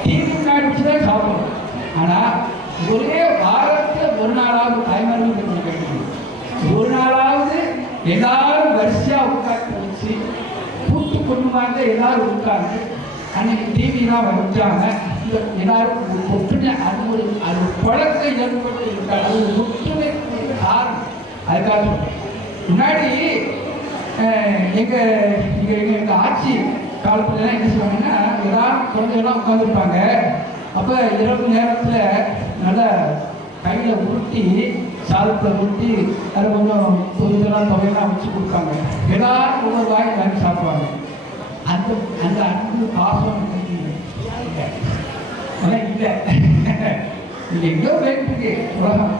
டிவி முன்னாடி வச்சுதான் சாப்பிடுறோம். ஆனால் ஒரே வாரத்தில் ஒரு நாளாவது தாய்மார்கள் கேட்கணும், ஒரு நாளாவது எல்லாரும் வரிசையாக உட்காந்து வச்சு கூட்டு குடும்பமாக எல்லாரும் உட்காந்து அன்னைக்கு டிவிலாம் வச்சாங்க. எல்லாரும் ஒற்றுமை, அது பழத்தை ஏற்பட்டு இருக்காது, அது ஒரு ஒற்றுமை காரணம். அதுக்காக முன்னாடி எங்கள் ஆட்சி காலத்துலலாம் என்ன செய்வாங்கன்னா, எல்லாரும் குழந்தைகள்லாம் உட்காந்துருப்பாங்க. அப்போ இரவு நேரத்தில் நல்லா கையில் உருட்டி, சாதத்தை உருட்டி, அதில் கொஞ்சம் இதெல்லாம் தொகையெல்லாம் வச்சு கொடுப்பாங்க. எல்லாரும் ஒவ்வொரு வாங்கி வாங்கி சாப்பிடுவாங்க. அந்த அந்த அன்பு பாசம் அதெல்லாம் இல்லை. இது எங்கேயோ வேண்டிருக்கு உலகம்.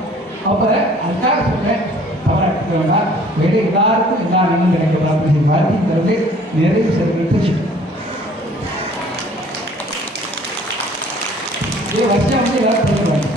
அப்போ அதுக்காக சொல்கிறேன், தவறாக வேண்டாம், வேறு எல்லாருக்கும் எல்லா நன்மை கிடைக்கலாம் அப்படின்னு வாழ்க்கைங்கிறது நிறைவு செய்து வருஷம் வந்து எல்லாரும் சொல்லுவாங்க.